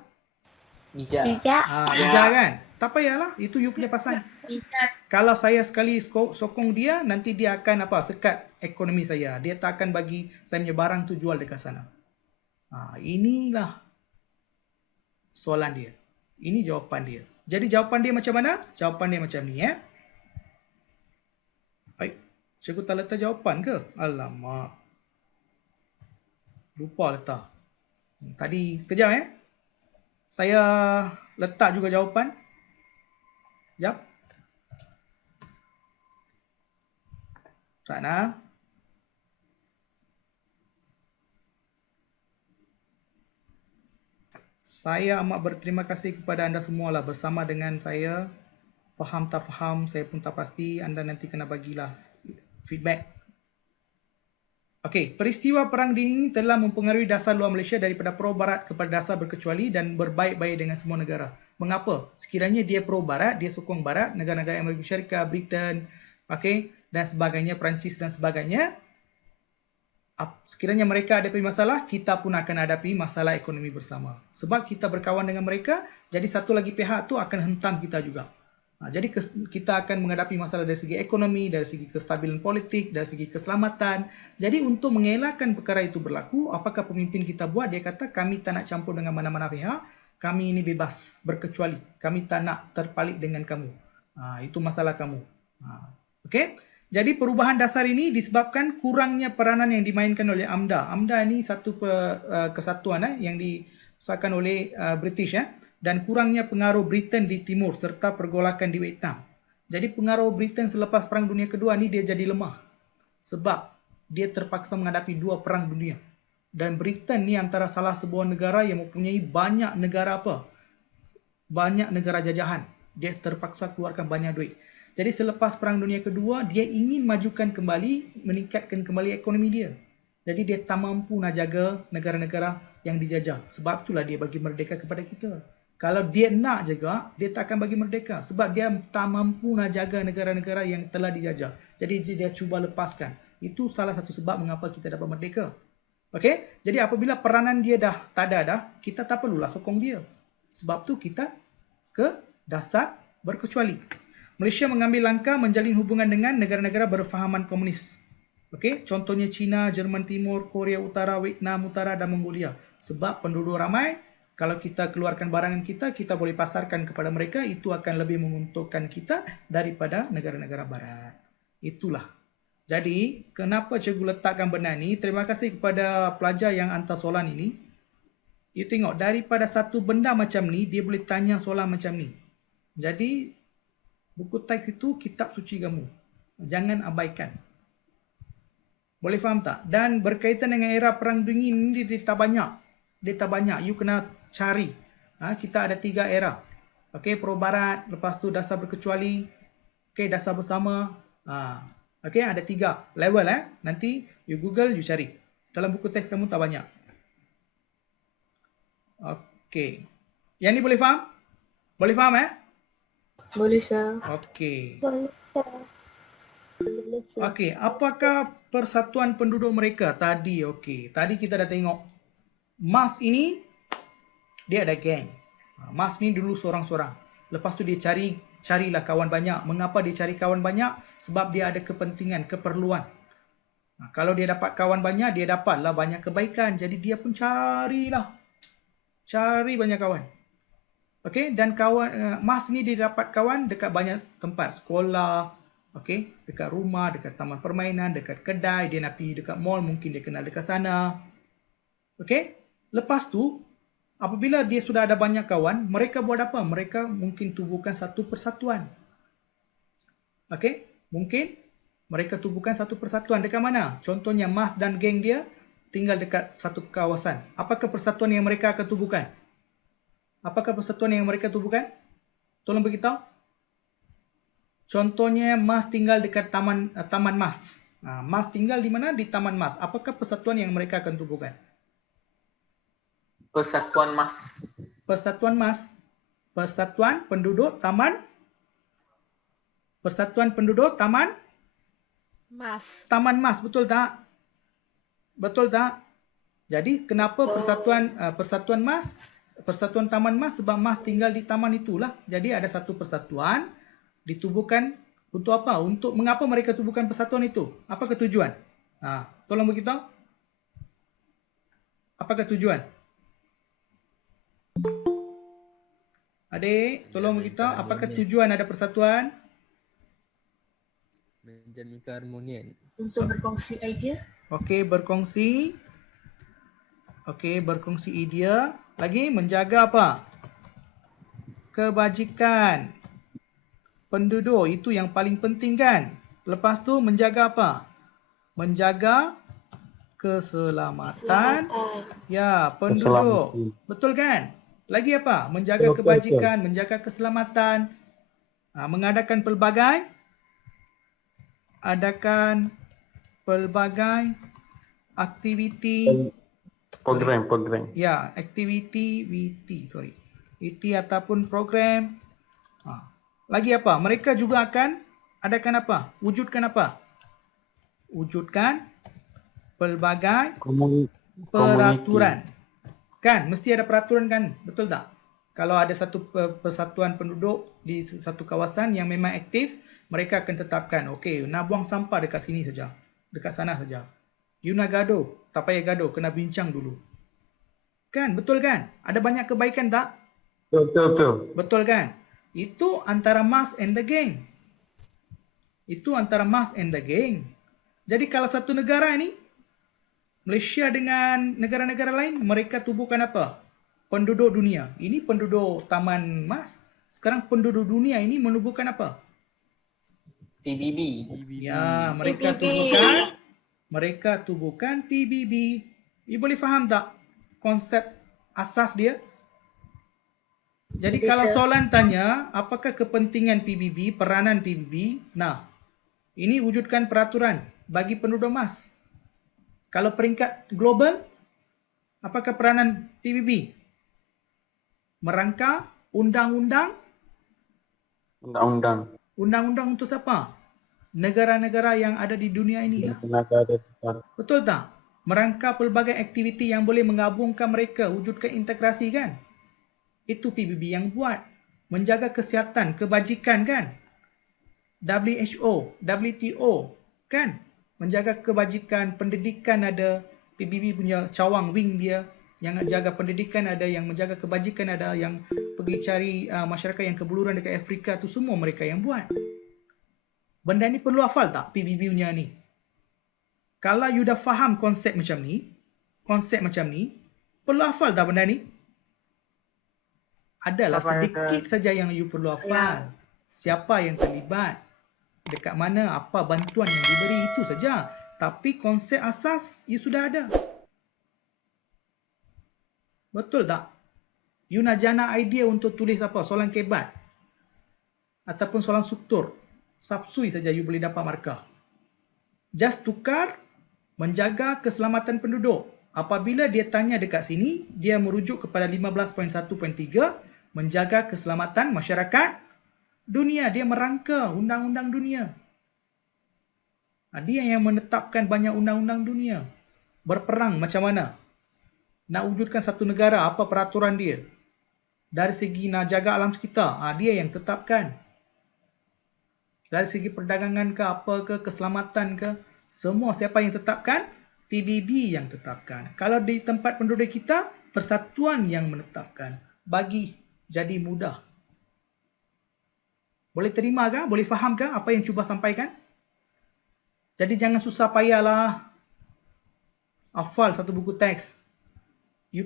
Bijak. Bijak. Bijak kan? Tak payahlah, itu you punya pasal. Bijak. Kalau saya sekali sokong dia, nanti dia akan sekat ekonomi saya. Dia tak akan bagi saya punya barang tu jual dekat sana. Inilah soalan dia. Ini jawapan dia. Jadi jawapan dia macam mana? Jawapan dia macam ni Baik. Cikgu tak letak jawapan ke? Alamak. Lupa letak. Tadi sekejap Saya letak juga jawapan. Sekejap. Tak nak. Saya amat berterima kasih kepada anda semualah bersama dengan saya. Faham tak faham, saya pun tak pasti. Anda nanti kena bagilah feedback. Okey, peristiwa Perang Dingin ini telah mempengaruhi dasar luar Malaysia daripada pro-barat kepada dasar berkecuali dan berbaik-baik dengan semua negara. Mengapa? Sekiranya dia pro-barat, dia sokong barat, negara-negara Amerika Syarikat, Britain, dan sebagainya, Perancis dan sebagainya. Sekiranya mereka hadapi masalah, kita pun akan hadapi masalah ekonomi bersama. Sebab kita berkawan dengan mereka, jadi satu lagi pihak tu akan hentam kita juga. Jadi kita akan menghadapi masalah dari segi ekonomi, dari segi kestabilan politik, dari segi keselamatan. Jadi untuk mengelakkan perkara itu berlaku, apakah pemimpin kita buat? Dia kata kami tak nak campur dengan mana-mana pihak, kami ini bebas berkecuali. Kami tak nak terpalit dengan kamu. Itu masalah kamu. Okey? Jadi perubahan dasar ini disebabkan kurangnya peranan yang dimainkan oleh AMDA. AMDA ini satu kesatuan yang disahkan oleh British dan kurangnya pengaruh Britain di timur serta pergolakan di Vietnam. Jadi pengaruh Britain selepas Perang Dunia Kedua ni dia jadi lemah. Sebab dia terpaksa menghadapi 2 perang dunia. Dan Britain ni antara salah sebuah negara yang mempunyai banyak negara banyak negara jajahan. Dia terpaksa keluarkan banyak duit. Jadi selepas Perang Dunia Kedua, dia ingin majukan kembali, meningkatkan kembali ekonomi dia. Jadi dia tak mampu nak jaga negara-negara yang dijajah. Sebab itulah dia bagi merdeka kepada kita. Kalau dia nak jaga, dia tak akan bagi merdeka. Sebab dia tak mampu nak jaga negara-negara yang telah dijajah. Jadi dia cuba lepaskan. Itu salah satu sebab mengapa kita dapat merdeka. Okey? Jadi apabila peranan dia dah tak ada dah, kita tak perlulah sokong dia. Sebab tu kita ke dasar berkecuali. Malaysia mengambil langkah menjalin hubungan dengan negara-negara berfahaman komunis. Okey? Contohnya China, Jerman Timur, Korea Utara, Vietnam Utara dan Mongolia. Sebab penduduk ramai, kalau kita keluarkan barangan kita, kita boleh pasarkan kepada mereka, itu akan lebih menguntungkan kita daripada negara-negara barat. Itulah. Jadi, kenapa cikgu letakkan benda ni? Terima kasih kepada pelajar yang hantar soalan ini. You tengok, daripada satu benda macam ni, dia boleh tanya soalan macam ni. Jadi, buku teks itu kitab suci kamu. Jangan abaikan. Boleh faham tak? Dan berkaitan dengan era Perang Dingin ni, dia tak banyak. Dia tak banyak. You kena cari. Kita ada 3 era. Okey, pro-barat, lepas tu dasar berkecuali, okey, dasar bersama. Okey, ada 3 level Nanti you Google, you cari. Dalam buku teks kamu tak banyak. Okey. Yang ni boleh faham? Boleh faham Boleh, Syah. Okey. Boleh. Okey, apakah persatuan penduduk mereka tadi? Okey, tadi kita dah tengok Mas ini dia ada geng. Mas ni dulu seorang-seorang. Lepas tu dia carilah kawan banyak. Mengapa dia cari kawan banyak? Sebab dia ada kepentingan, keperluan. Kalau dia dapat kawan banyak, dia dapatlah banyak kebaikan. Jadi dia pun cari banyak kawan. Okey, dan kawan Mas ni dia dapat kawan dekat banyak tempat, sekolah, okey, dekat rumah, dekat taman permainan, dekat kedai, dia nak pergi dekat mall, mungkin dia kenal dekat sana. Okey? Lepas tu, apabila dia sudah ada banyak kawan, mereka buat apa? Mereka mungkin tubuhkan satu persatuan. Okey? Mungkin mereka tubuhkan satu persatuan. Dekat mana? Contohnya Mas dan geng dia tinggal dekat satu kawasan. Apakah persatuan yang mereka akan tubuhkan? Apakah persatuan yang mereka tubuhkan? Tolong beritahu. Contohnya Mas tinggal dekat Taman Mas. Mas tinggal di mana? Di Taman Mas. Apakah persatuan yang mereka akan tubuhkan? Persatuan Mas. Persatuan Mas. Persatuan penduduk Taman. Persatuan penduduk Taman Mas. Taman Mas, betul tak? Betul tak? Jadi kenapa persatuan Mas? Persatuan Taman Mas sebab Mas tinggal di taman itulah. Jadi ada satu persatuan ditubuhkan untuk apa? Untuk mengapa mereka tubuhkan persatuan itu? Apa ketujuan? Tolong beritahu. Apa ketujuan? Adik, tolong beritahu apakah tujuan ada persatuan? Menjamin keharmonian. Untuk berkongsi idea. Okey, berkongsi. Okey, berkongsi idea. Lagi menjaga apa? Kebajikan penduduk, itu yang paling penting kan? Lepas tu menjaga apa? Menjaga keselamatan ya penduduk. Betul kan? Lagi apa? Menjaga kebajikan, menjaga keselamatan. Mengadakan pelbagai aktiviti Program. ya, aktiviti ataupun program. Lagi apa? Mereka juga akan adakan apa? Wujudkan apa? Wujudkan pelbagai peraturan. Kan? Mesti ada peraturan kan? Betul tak? Kalau ada satu persatuan penduduk di satu kawasan yang memang aktif, mereka akan tetapkan, okey, nak buang sampah dekat sini saja. Dekat sana saja. You nak gaduh, tak payah gaduh, kena bincang dulu. Kan? Betul kan? Ada banyak kebaikan tak? Betul. Betul kan? Itu antara Mas and the gang. Jadi kalau satu negara ini, Malaysia dengan negara-negara lain, mereka tubuhkan apa? Penduduk dunia. Ini penduduk Taman Mas. Sekarang penduduk dunia ini menubuhkan apa? PBB. Ya, mereka tubuhkan PBB. You boleh faham tak konsep asas dia? Jadi kalau soalan tanya, apakah kepentingan PBB, peranan PBB? Nah, ini wujudkan peraturan bagi penduduk Mas. Kalau peringkat global, apakah peranan PBB? Merangka undang-undang. Undang-undang untuk siapa? Negara-negara yang ada di dunia ini lah. Betul tak? Merangka pelbagai aktiviti yang boleh menggabungkan mereka, wujudkan integrasi kan? Itu PBB yang buat. Menjaga kesihatan, kebajikan kan? WHO, WTO kan? Menjaga kebajikan, pendidikan ada. PBB punya cawang wing dia. Yang jaga pendidikan ada, yang menjaga kebajikan ada, yang pergi cari masyarakat yang kebeluran dekat Afrika tu semua mereka yang buat. Benda ni perlu hafal tak PBB punya ni? Kalau you dah faham konsep macam ni, perlu hafal tak benda ni? Adalah sedikit saja yang you perlu hafal. Siapa yang terlibat, dekat mana, apa bantuan yang diberi, itu saja. Tapi konsep asas you sudah ada. Betul tak? You nak jana idea untuk tulis apa? Soalan kebat. Ataupun soalan struktur. Sapsui saja you boleh dapat markah. Just tukar, menjaga keselamatan penduduk. Apabila dia tanya dekat sini, dia merujuk kepada 15.1.3, menjaga keselamatan masyarakat dunia. Dia merangka undang-undang dunia. Dia yang menetapkan banyak undang-undang dunia. Berperang macam mana? Nak wujudkan satu negara, apa peraturan dia? Dari segi nak jaga alam sekitar, dia yang tetapkan. Dari segi perdagangan ke apa ke, keselamatan ke, semua siapa yang tetapkan? PBB yang tetapkan. Kalau di tempat penduduk kita, persatuan yang menetapkan. Bagi jadi mudah. Boleh terima ke? Boleh faham ke apa yang cuba sampaikan? Jadi jangan susah payahlah hafal satu buku teks.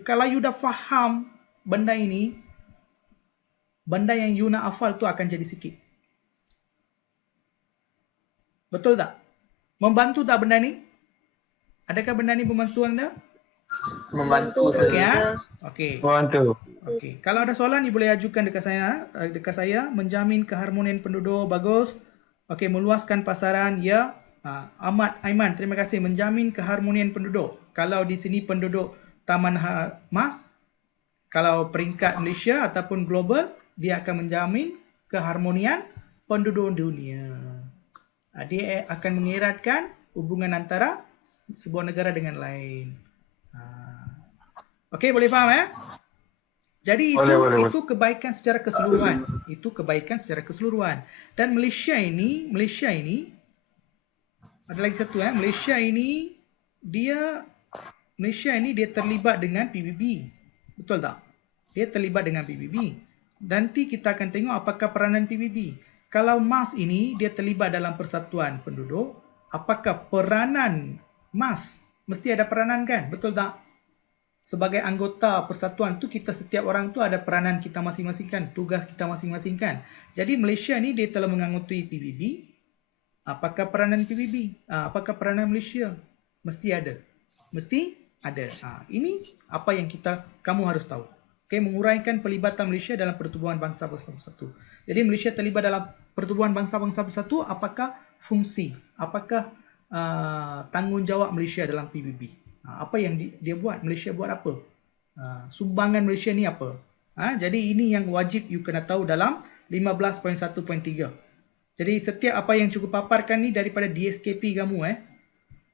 Kalau you dah faham benda ini, benda yang you nak hafal tu akan jadi sikit. Betul tak? Membantu tak benda ni? Adakah benda ni membantu anda? Membantu Okey. Okey. Membantu. Okey. Kalau ada soalan, you boleh ajukan dekat saya. Menjamin keharmonian penduduk, bagus. Okey, meluaskan pasaran, ya. Ahmad Aiman, terima kasih. Menjamin keharmonian penduduk. Kalau di sini penduduk Taman Mas, kalau peringkat Malaysia ataupun global, dia akan menjamin keharmonian penduduk dunia. Dia akan mengeratkan hubungan antara sebuah negara dengan lain. Okey, boleh faham Jadi Boleh. itu kebaikan secara keseluruhan. Itu kebaikan secara keseluruhan. Dan Malaysia ini ada lagi satu Malaysia ini dia terlibat dengan PBB. Betul tak? Dia terlibat dengan PBB. Nanti kita akan tengok apakah peranan PBB. Kalau MAS ini dia terlibat dalam persatuan penduduk, apakah peranan MAS? Mesti ada peranan kan? Betul tak? Sebagai anggota persatuan tu kita setiap orang tu ada peranan kita masing-masing kan, tugas kita masing-masing kan. Jadi Malaysia ni dia telah menganggotui PBB. Apakah peranan PBB? Apakah peranan Malaysia? Mesti ada. Ini apa yang kamu harus tahu. Okey, menguraikan pelibatan Malaysia dalam Pertubuhan Bangsa-Bangsa Bersatu. Jadi Malaysia terlibat dalam Pertubuhan Bangsa-Bangsa Bersatu, apakah fungsi? Apakah tanggungjawab Malaysia dalam PBB? Apa yang dia buat? Malaysia buat apa? Sumbangan Malaysia ni apa? Jadi ini yang wajib you kena tahu dalam 15.1.3. Jadi setiap apa yang cikgu paparkan ni daripada DSKP kamu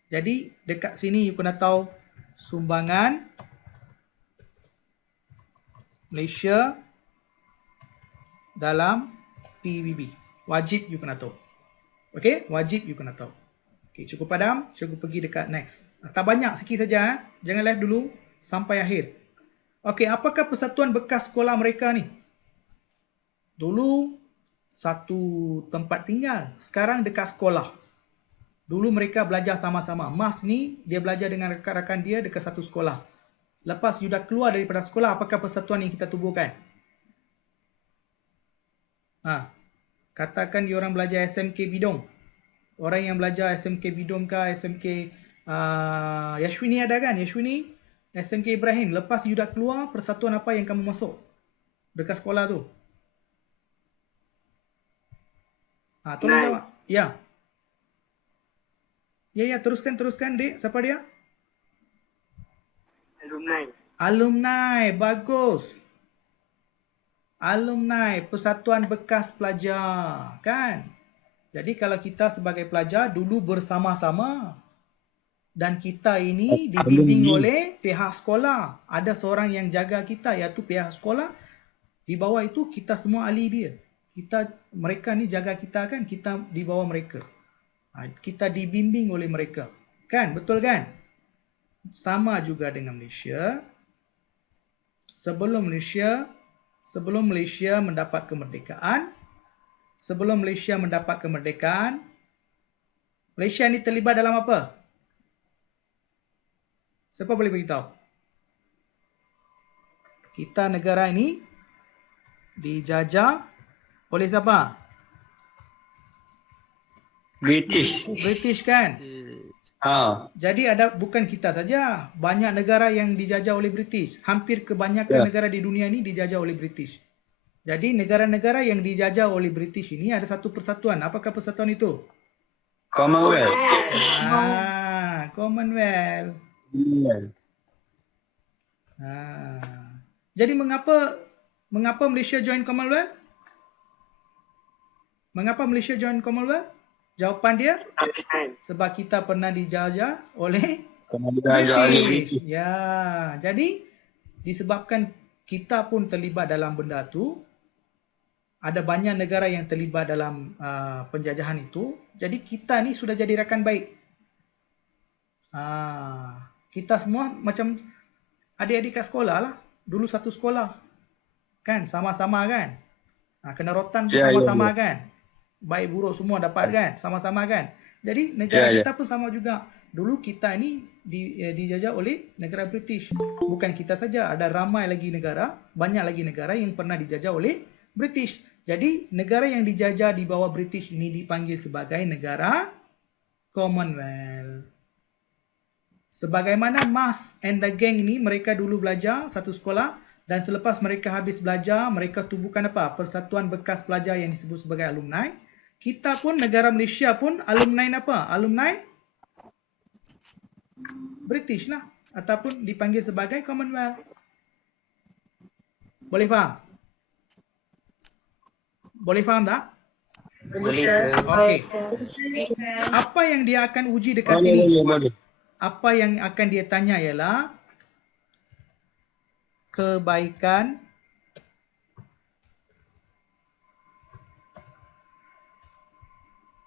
Jadi dekat sini you kena tahu sumbangan Malaysia dalam PBB. Wajib you kena tahu. Okey, wajib you kena tahu. Okey, cukup padam, cikgu pergi dekat next. Tak banyak, sikit saja. Jangan live dulu sampai akhir. Okey, apakah persatuan bekas sekolah mereka ni? Dulu satu tempat tinggal, sekarang dekat sekolah. Dulu mereka belajar sama-sama. Mas ni dia belajar dengan rakan-rakan dia dekat satu sekolah. Lepas you dah keluar daripada sekolah, apakah persatuan yang kita tubuhkan? Katakan diorang belajar SMK Bidong. Orang yang belajar SMK Bidong ke SMK Yashwini ada kan? Yashwini, SMK Ibrahim. Lepas you dah keluar, persatuan apa yang kamu masuk dekat sekolah tu? Tolong jawab. Ya, teruskan dek. Siapa dia? Alumni, bagus. Alumni, persatuan bekas pelajar, kan? Jadi kalau kita sebagai pelajar dulu bersama-sama dan kita ini dibimbing oleh pihak sekolah. Ada seorang yang jaga kita iaitu pihak sekolah. Di bawah itu kita semua ahli dia. Mereka ni jaga kita kan, kita di bawah mereka. Kita dibimbing oleh mereka. Kan? Betul kan? Sama juga dengan Malaysia. Sebelum Malaysia mendapat kemerdekaan, Malaysia ni terlibat dalam apa? Siapa boleh beritahu? Kita negara ini dijajah oleh siapa? British kan? Jadi bukan kita saja, banyak negara yang dijajah oleh British. Hampir kebanyakan negara di dunia ini dijajah oleh British. Jadi negara-negara yang dijajah oleh British ini ada satu persatuan. Apakah persatuan itu? Commonwealth. Commonwealth. Jadi mengapa Malaysia join Commonwealth? Mengapa Malaysia join Commonwealth? Jawapan dia sebab kita pernah dijajah oleh British. Ya, jadi disebabkan kita pun terlibat dalam benda tu, ada banyak negara yang terlibat dalam penjajahan itu. Jadi kita ni sudah jadi rakan baik. Kita semua macam adik-adik kat sekolah lah. Dulu satu sekolah. Kan? Sama-sama kan? Kena rotan pun sama-sama kan? Baik buruk semua dapat kan? Sama-sama kan? Jadi negara kita pun sama juga. Dulu kita ni dijajah oleh negara British. Bukan kita saja. Ada ramai lagi negara, banyak lagi negara yang pernah dijajah oleh British. Jadi negara yang dijajah di bawah British ini dipanggil sebagai negara Commonwealth. Sebagaimana Mas and the gang ini, mereka dulu belajar satu sekolah dan selepas mereka habis belajar, mereka tubuhkan apa? Persatuan bekas pelajar yang disebut sebagai alumni. Kita pun, negara Malaysia pun alumni apa? Alumni British lah. Ataupun dipanggil sebagai Commonwealth. Boleh faham? Boleh faham tak? Boleh. Okey. Apa yang dia akan uji dekat sini? Apa yang akan dia tanya ialah kebaikan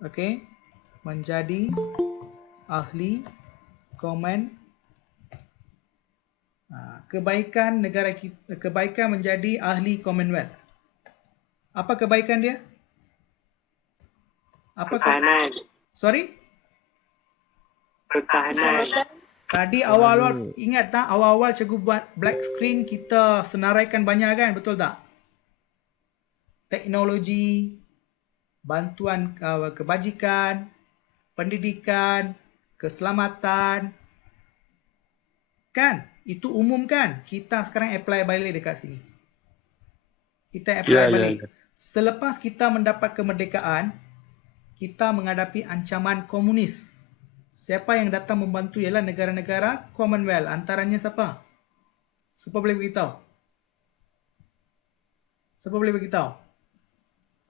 Okey, menjadi ahli Commonwealth. Kebaikan negara kita, kebaikan menjadi ahli Commonwealth. Apa kebaikan dia? Apa Pertahanan. Sorry? Pertahanan. Tadi awal-awal, ingat tak awal-awal cikgu buat black screen, kita senaraikan banyak kan, betul tak? Teknologi, bantuan kebajikan, pendidikan, keselamatan. Kan? Itu umum kan? Kita sekarang apply balik dekat sini. Kita apply balik. Selepas kita mendapat kemerdekaan, kita menghadapi ancaman komunis. Siapa yang datang membantu ialah negara-negara Commonwealth. Antaranya siapa? Siapa boleh beritahu? Siapa boleh beritahu?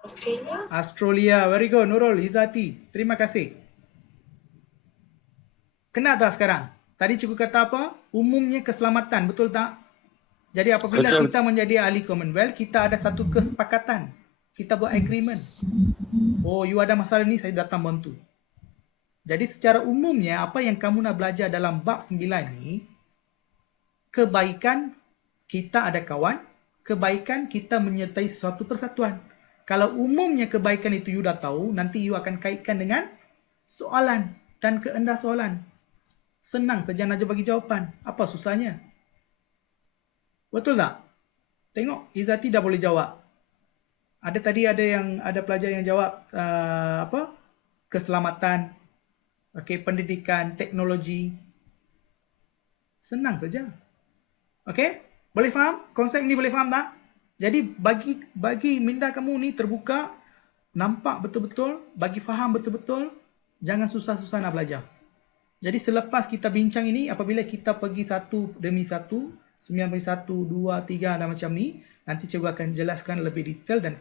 Australia. Australia. Very good. Nurul, Izzati. Terima kasih. Kena tak sekarang? Tadi cikgu kata apa? Umumnya keselamatan. Betul tak? Jadi apabila Betul. kita menjadi ahli Commonwealth, kita ada satu kesepakatan. Kita buat agreement. Oh, you ada masalah ni, saya datang bantu. Jadi secara umumnya, apa yang kamu nak belajar dalam bab 9 ni, kebaikan kita ada kawan, kebaikan kita menyertai sesuatu persatuan. Kalau umumnya kebaikan itu you dah tahu, nanti you akan kaitkan dengan soalan dan keendah soalan. Senang saja Najib bagi jawapan. Apa susahnya? Betul tak? Tengok, Izzati dah boleh jawab. Tadi ada pelajar yang jawab keselamatan, okey, pendidikan, teknologi. Senang saja. Okey? Boleh faham? Konsep ni boleh faham tak? Jadi bagi minda kamu ni terbuka, nampak betul-betul, bagi faham betul-betul, jangan susah-susah nak belajar. Jadi selepas kita bincang ini, apabila kita pergi satu demi satu, 9.1, 2, 3 dan macam ni, nanti cikgu akan jelaskan lebih detail dan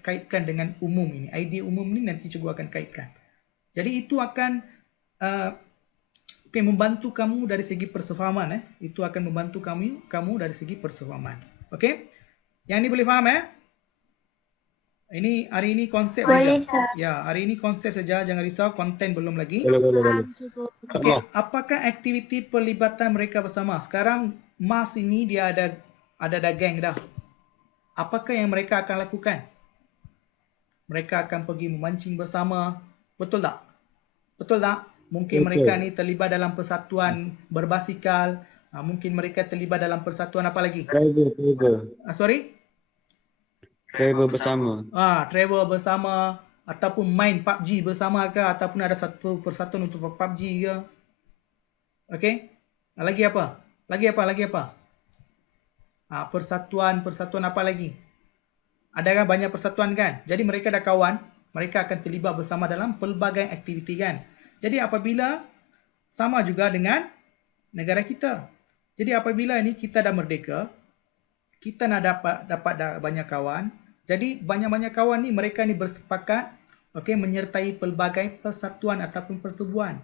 kaitkan dengan umum ini. Idea umum ni nanti cikgu akan kaitkan. Jadi itu akan membantu kamu dari segi persefahaman. Itu akan membantu kamu dari segi persefahaman. Okey? Yang ni boleh faham Ini hari ini konsep Boleh, saja. Ya, hari ini konsep saja, jangan risau, konten belum lagi. Boleh. Okey, apakah aktiviti pelibatan mereka bersama? Sekarang MAS ini dia ada geng dah. Apakah yang mereka akan lakukan? Mereka akan pergi memancing bersama. Betul tak? Betul tak? Mungkin mereka ni terlibat dalam persatuan berbasikal. Mungkin mereka terlibat dalam persatuan apa lagi? Travel. Sorry? Travel bersama. Travel bersama ataupun main PUBG bersama ke, ataupun ada satu persatuan untuk PUBG ke. Okey? Lagi apa? Lagi apa? Persatuan apa lagi? Ada kan banyak persatuan kan? Jadi mereka dah kawan, mereka akan terlibat bersama dalam pelbagai aktiviti kan. Jadi apabila sama juga dengan negara kita. Jadi apabila ni kita dah merdeka, kita nak dapat banyak kawan. Jadi banyak-banyak kawan ni, mereka ni bersepakat menyertai pelbagai persatuan ataupun pertubuhan.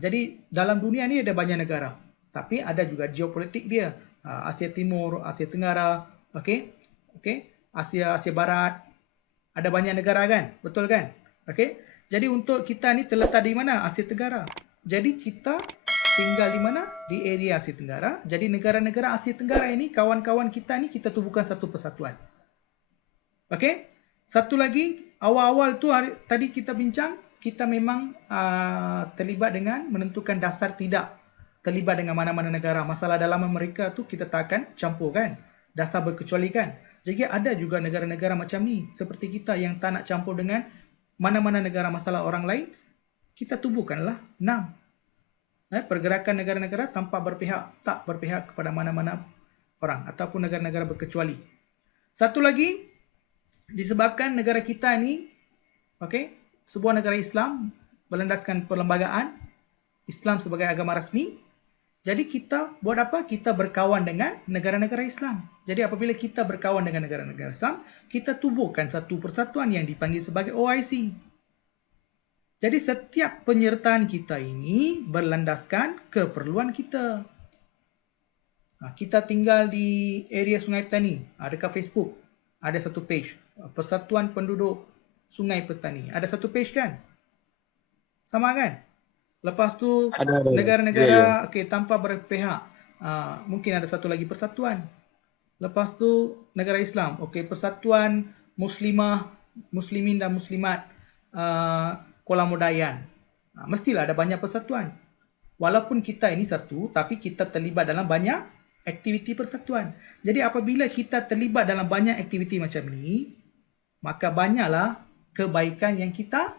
Jadi dalam dunia ni ada banyak negara. Tapi ada juga geopolitik dia. Asia Timur, Asia Tenggara, Asia Barat. Ada banyak negara kan? Betul kan? Jadi untuk kita ni terletak di mana? Asia Tenggara. Jadi kita tinggal di mana? Di area Asia Tenggara. Jadi negara-negara Asia Tenggara ini, kawan-kawan kita ni, kita tubuhkan satu persatuan. Okey? Satu lagi, awal-awal tu tadi kita bincang, kita memang terlibat dengan menentukan dasar tidak terlibat dengan mana-mana negara. Masalah dalaman mereka tu kita tak akan campur kan? Dasar berkecualikan. Jadi ada juga negara-negara macam ni, seperti kita yang tak nak campur dengan mana-mana negara masalah orang lain, kita tubuhkanlah 6. Pergerakan negara-negara tanpa tak berpihak kepada mana-mana orang ataupun negara-negara berkecuali. Satu lagi, disebabkan negara kita ni sebuah negara Islam berlandaskan perlembagaan Islam sebagai agama rasmi. Jadi kita buat apa? Kita berkawan dengan negara-negara Islam. Jadi apabila kita berkawan dengan negara-negara Islam, kita tubuhkan satu persatuan yang dipanggil sebagai OIC. Jadi setiap penyertaan kita ini berlandaskan keperluan kita. Kita tinggal di area Sungai Petani, dekat Facebook, ada satu page, Persatuan Penduduk Sungai Petani. Ada satu page kan? Sama kan? Lepas tu Ada. negara-negara okey tanpa berpihak. Mungkin ada satu lagi persatuan. Lepas tu negara Islam. Okey, Persatuan Muslimin dan Muslimat Kuala Mudayan. Mestilah ada banyak persatuan. Walaupun kita ini satu, tapi kita terlibat dalam banyak aktiviti persatuan. Jadi apabila kita terlibat dalam banyak aktiviti macam ni, maka banyaklah kebaikan yang kita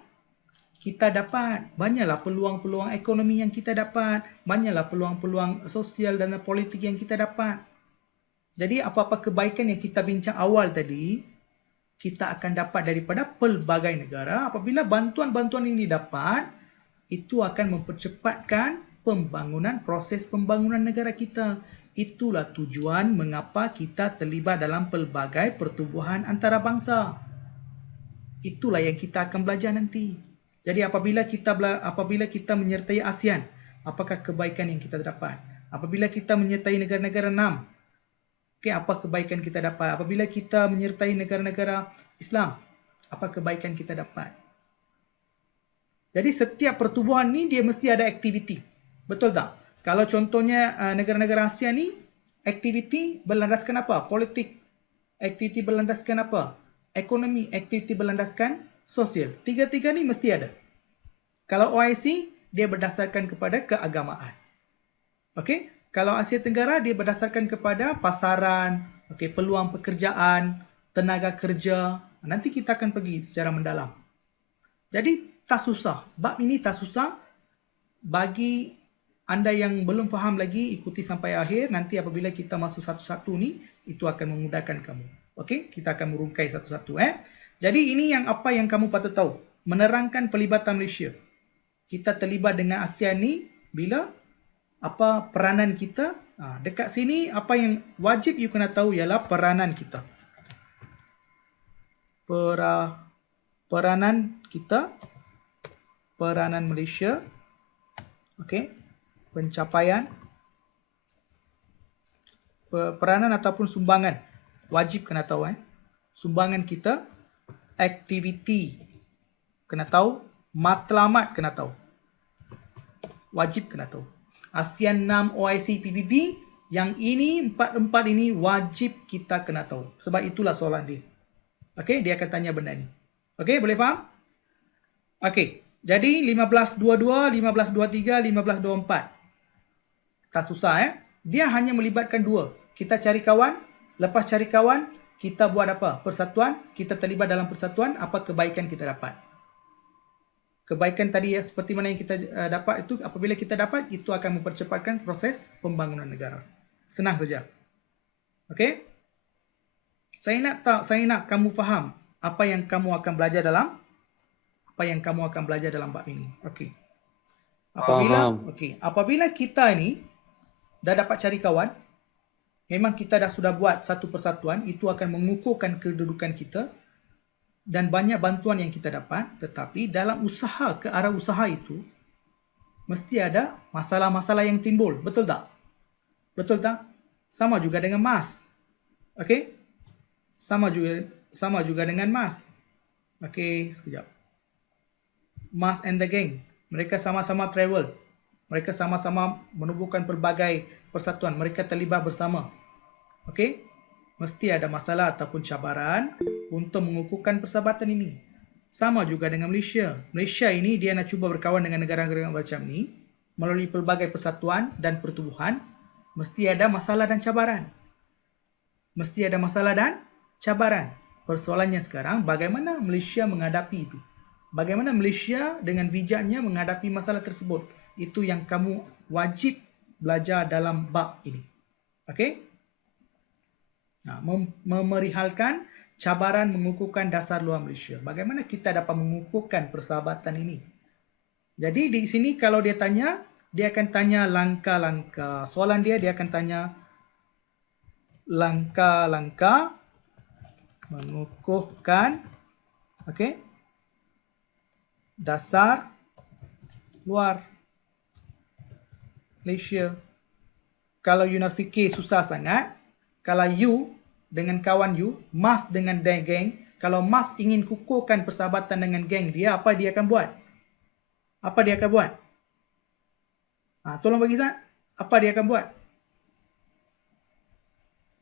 dapat. Banyaklah peluang-peluang ekonomi yang kita dapat. Banyaklah peluang-peluang sosial dan politik yang kita dapat. Jadi apa-apa kebaikan yang kita bincang awal tadi, kita akan dapat daripada pelbagai negara. Apabila bantuan-bantuan ini dapat, itu akan mempercepatkan proses pembangunan negara kita. Itulah tujuan mengapa kita terlibat dalam pelbagai pertubuhan antarabangsa. Itulah yang kita akan belajar nanti. Jadi apabila kita menyertai ASEAN, apakah kebaikan yang kita dapat? Apabila kita menyertai negara-negara NAM, apa kebaikan kita dapat? Apabila kita menyertai negara-negara Islam, apa kebaikan kita dapat? Jadi setiap pertubuhan ni dia mesti ada aktiviti. Betul tak? Kalau contohnya negara-negara ASEAN ni, aktiviti berlandaskan apa? Politik. Aktiviti berlandaskan apa? Ekonomi. Aktiviti berlandaskan sosial. Tiga-tiga ni mesti ada. Kalau OIC, dia berdasarkan kepada keagamaan. Okey? Kalau Asia Tenggara, dia berdasarkan kepada pasaran, peluang pekerjaan, tenaga kerja. Nanti kita akan pergi secara mendalam. Jadi, tak susah. Bab ini tak susah. Bagi anda yang belum faham lagi, ikuti sampai akhir. Nanti apabila kita masuk satu-satu ni, itu akan memudahkan kamu. Okey? Kita akan merungkai satu-satu. Jadi, ini apa yang kamu patut tahu. Menerangkan pelibatan Malaysia. Kita terlibat dengan ASEAN ni bila apa peranan kita. Dekat sini apa yang wajib you kena tahu ialah peranan kita. Peranan kita, peranan Malaysia. Okey. Pencapaian, peranan ataupun sumbangan. Wajib kena tahu. Sumbangan kita, aktiviti kena tahu, matlamat kena tahu. Wajib kena tahu. ASEAN 6 OIC PBB, yang ini empat ini wajib kita kena tahu. Sebab itulah soalan dia. Okey, dia akan tanya benda ni. Okey, boleh faham? Okey, jadi 1522, 1523, 1524. Tak susah Dia hanya melibatkan dua. Kita cari kawan, lepas cari kawan, kita buat apa? Persatuan, kita terlibat dalam persatuan, apa kebaikan kita dapat? Kebaikan tadi seperti mana yang kita dapat itu, apabila kita dapat, itu akan mempercepatkan proses pembangunan negara. Senang saja. Okey? Saya nak kamu faham apa yang kamu akan belajar dalam bab ini. Okey. Apabila kita ni dah dapat cari kawan, memang kita sudah buat satu persatuan, itu akan mengukuhkan kedudukan kita. Dan banyak bantuan yang kita dapat, tetapi dalam usaha, ke arah usaha itu, mesti ada masalah-masalah yang timbul. Betul tak? Betul tak? Sama juga dengan MAS. Okey? Sama juga dengan MAS. Okey, sekejap. MAS and the gang. Mereka sama-sama travel. Mereka sama-sama menubuhkan pelbagai persatuan. Mereka terlibat bersama. Okey? Mesti ada masalah ataupun cabaran untuk mengukuhkan persahabatan ini. Sama juga dengan Malaysia. Malaysia ini dia nak cuba berkawan dengan negara-negara macam ni melalui pelbagai persatuan dan pertubuhan. Mesti ada masalah dan cabaran. Mesti ada masalah dan cabaran. Persoalannya sekarang, bagaimana Malaysia menghadapi itu? Bagaimana Malaysia dengan bijaknya menghadapi masalah tersebut? Itu yang kamu wajib belajar dalam bab ini. Okey? Memerihalkan cabaran mengukuhkan dasar luar Malaysia. Bagaimana kita dapat mengukuhkan persahabatan ini? Jadi di sini kalau dia tanya, dia akan tanya langkah-langkah. Soalan dia akan tanya langkah-langkah mengukuhkan dasar luar Malaysia. Kalau you nak fikir susah sangat, kalau you dengan kawan you, MAS dengan geng, Kalau Mas ingin kukuhkan persahabatan dengan geng dia, apa dia akan buat? Apa dia akan buat? Tolong bagi Zat. Apa dia akan buat?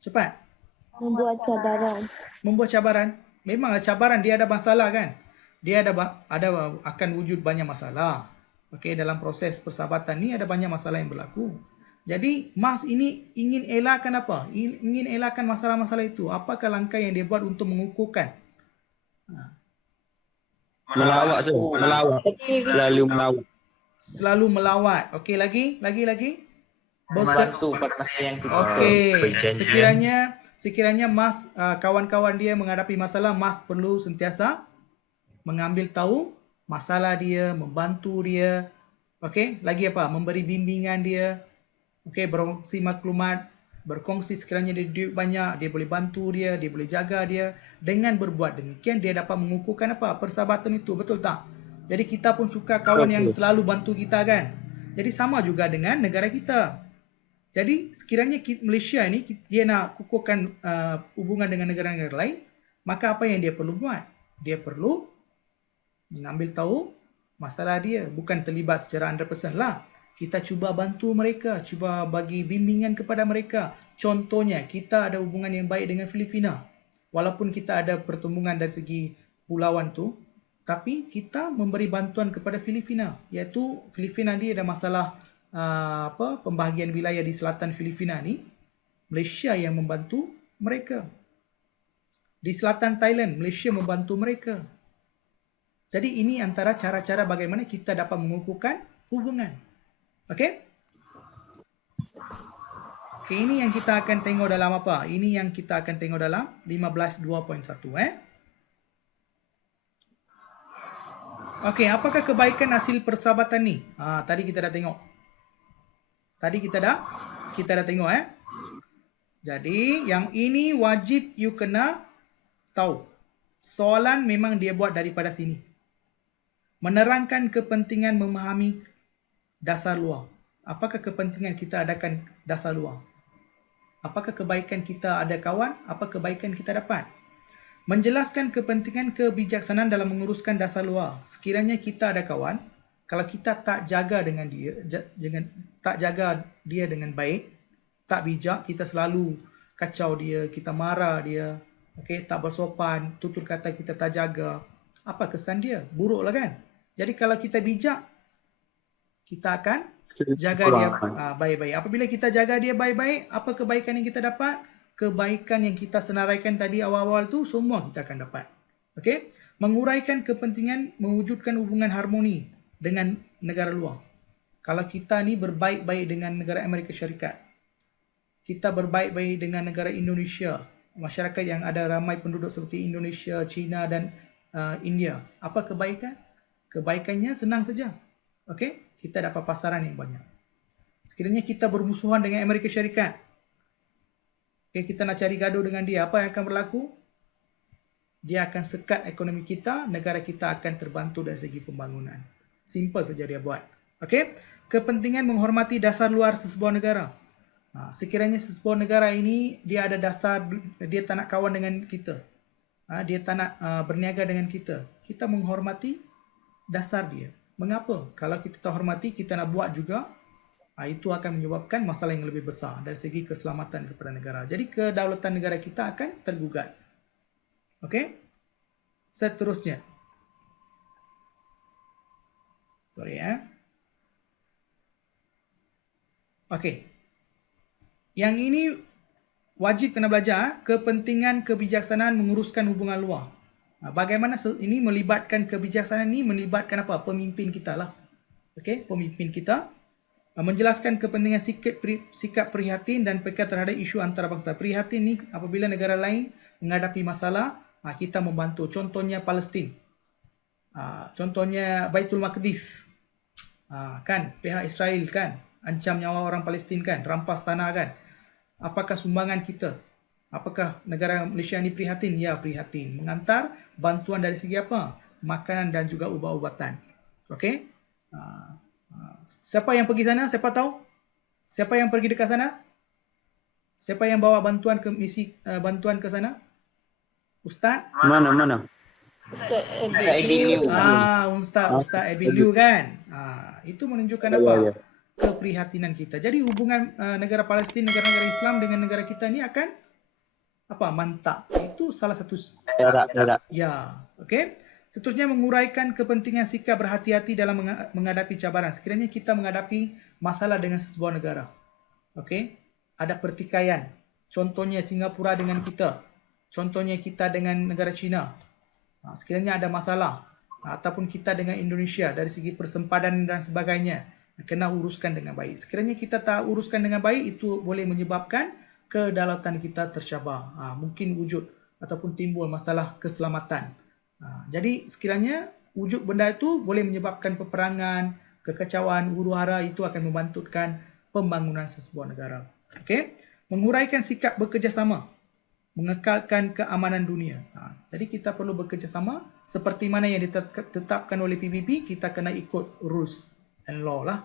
Cepat. Membuat cabaran. Membuat cabaran. Memanglah cabaran, dia ada masalah kan? Dia akan wujud banyak masalah. Okey, dalam proses persahabatan ni ada banyak masalah yang berlaku. Jadi, Mas ini ingin elakkan apa? Ingin elakkan masalah-masalah itu. Apakah langkah yang dia buat untuk mengukuhkan? Melawat, Sir. Melawat. Selalu melawat. Selalu melawat. Okey, lagi? Membantu pada masa yang kita Okey, berjanjian. sekiranya Mas, kawan-kawan dia menghadapi masalah, Mas perlu sentiasa mengambil tahu masalah dia, membantu dia. Okey, lagi apa? Memberi bimbingan dia. Okey, berkongsi maklumat, berkongsi sekiranya dia duit banyak, dia boleh bantu dia boleh jaga dia. Dengan berbuat demikian, dia dapat mengukuhkan apa? Persahabatan itu, betul tak? Jadi kita pun suka kawan yang selalu bantu kita kan? Jadi sama juga dengan negara kita. Jadi sekiranya Malaysia ini dia nak kukuhkan hubungan dengan negara-negara lain, maka apa yang dia perlu buat? Dia perlu mengambil tahu masalah dia, bukan terlibat secara 100% lah. Kita cuba bantu mereka, cuba bagi bimbingan kepada mereka. Contohnya, kita ada hubungan yang baik dengan Filipina. Walaupun kita ada pertumbungan dari segi pulauan tu, tapi kita memberi bantuan kepada Filipina, iaitu Filipina dia ada masalah pembahagian wilayah di selatan Filipina ni, Malaysia yang membantu mereka. Di selatan Thailand, Malaysia membantu mereka. Jadi ini antara cara-cara bagaimana kita dapat mengukuhkan hubungan. Okey? Okey, ini yang kita akan tengok dalam apa? Ini yang kita akan tengok dalam 15.2.1 Okey, apakah kebaikan hasil persahabatan ni? Tadi kita dah tengok. Kita dah tengok Jadi, yang ini wajib you kena tahu. Soalan memang dia buat daripada sini. Menerangkan kepentingan memahami dasar luar. Apakah kepentingan kita adakan dasar luar? Apakah kebaikan kita ada kawan? Apa kebaikan kita dapat? Menjelaskan kepentingan kebijaksanaan dalam menguruskan dasar luar. Sekiranya kita ada kawan, kalau kita tak jaga dengan dia, dengan baik, tak bijak, kita selalu kacau dia, kita marah dia, tak bersopan, tutur kata kita tak jaga, apa kesan dia? Buruklah kan? Jadi kalau kita bijak, kita akan jaga dia baik-baik. Apabila kita jaga dia baik-baik, apa kebaikan yang kita dapat? Kebaikan yang kita senaraikan tadi awal-awal tu, semua kita akan dapat. Okey? Menguraikan kepentingan mewujudkan hubungan harmoni dengan negara luar. Kalau kita ni berbaik-baik dengan negara Amerika Syarikat, kita berbaik-baik dengan negara Indonesia, masyarakat yang ada ramai penduduk seperti Indonesia, China dan India, apa kebaikan? Kebaikannya senang saja. Okey? Kita dapat pasaran yang banyak. Sekiranya kita bermusuhan dengan Amerika Syarikat, kita nak cari gaduh dengan dia, apa yang akan berlaku? Dia akan sekat ekonomi kita, negara kita akan terbantu dari segi pembangunan. Simple saja dia buat. Okey? Kepentingan menghormati dasar luar sesebuah negara. Sekiranya sesebuah negara ini dia ada dasar, dia tak nak kawan dengan kita, dia tak nak berniaga dengan kita, kita menghormati dasar dia. Mengapa? Kalau kita tak hormati, kita nak buat juga, itu akan menyebabkan masalah yang lebih besar dari segi keselamatan kepada negara. Jadi kedaulatan negara kita akan tergugat. Okey? Seterusnya. Sorry Okey. Yang ini wajib kena belajar kepentingan kebijaksanaan menguruskan hubungan luar. Bagaimana ini melibatkan kebijaksanaan ini, melibatkan apa? Pemimpin kita lah. Okey, pemimpin kita. Menjelaskan kepentingan sikap prihatin dan peka terhadap isu antarabangsa. Prihatin ni apabila negara lain menghadapi masalah, kita membantu. Contohnya Palestin. Contohnya Baitul Maqdis. Kan, pihak Israel kan, ancam nyawa orang Palestin kan, rampas tanah kan. Apakah sumbangan kita? Apakah negara Malaysia ni prihatin? Ya, prihatin. Mengantar bantuan dari segi apa? Makanan dan juga ubat-ubatan. Okey? Siapa yang pergi sana? Siapa tahu? Siapa yang pergi dekat sana? Siapa yang bawa bantuan ke misi bantuan ke sana? Ustaz? Mana? Ustaz Ebi Liu. Ustaz Ebi Liu kan? Itu menunjukkan apa? Ya. Keprihatinan kita. Jadi hubungan negara Palestin, negara-negara Islam dengan negara kita ni akan apa? Mantap. Itu salah satu Perak. ya, okey. Seterusnya menguraikan kepentingan sikap berhati-hati dalam menghadapi cabaran. Sekiranya kita menghadapi masalah dengan sesebuah negara. Okey? Ada pertikaian. Contohnya Singapura dengan kita. Contohnya kita dengan negara China. Sekiranya ada masalah ataupun kita dengan Indonesia dari segi persempadan dan sebagainya, kena uruskan dengan baik. Sekiranya kita tak uruskan dengan baik, itu boleh menyebabkan kedaulatan kita tercabar. Mungkin wujud ataupun timbul masalah keselamatan. Jadi sekiranya wujud benda itu boleh menyebabkan peperangan, kekacauan, huru-hara, itu akan membantutkan pembangunan sesebuah negara. Okey? Menguraikan sikap bekerjasama, mengekalkan keamanan dunia. Jadi kita perlu bekerjasama seperti mana yang ditetapkan oleh PBB, kita kena ikut rules and law lah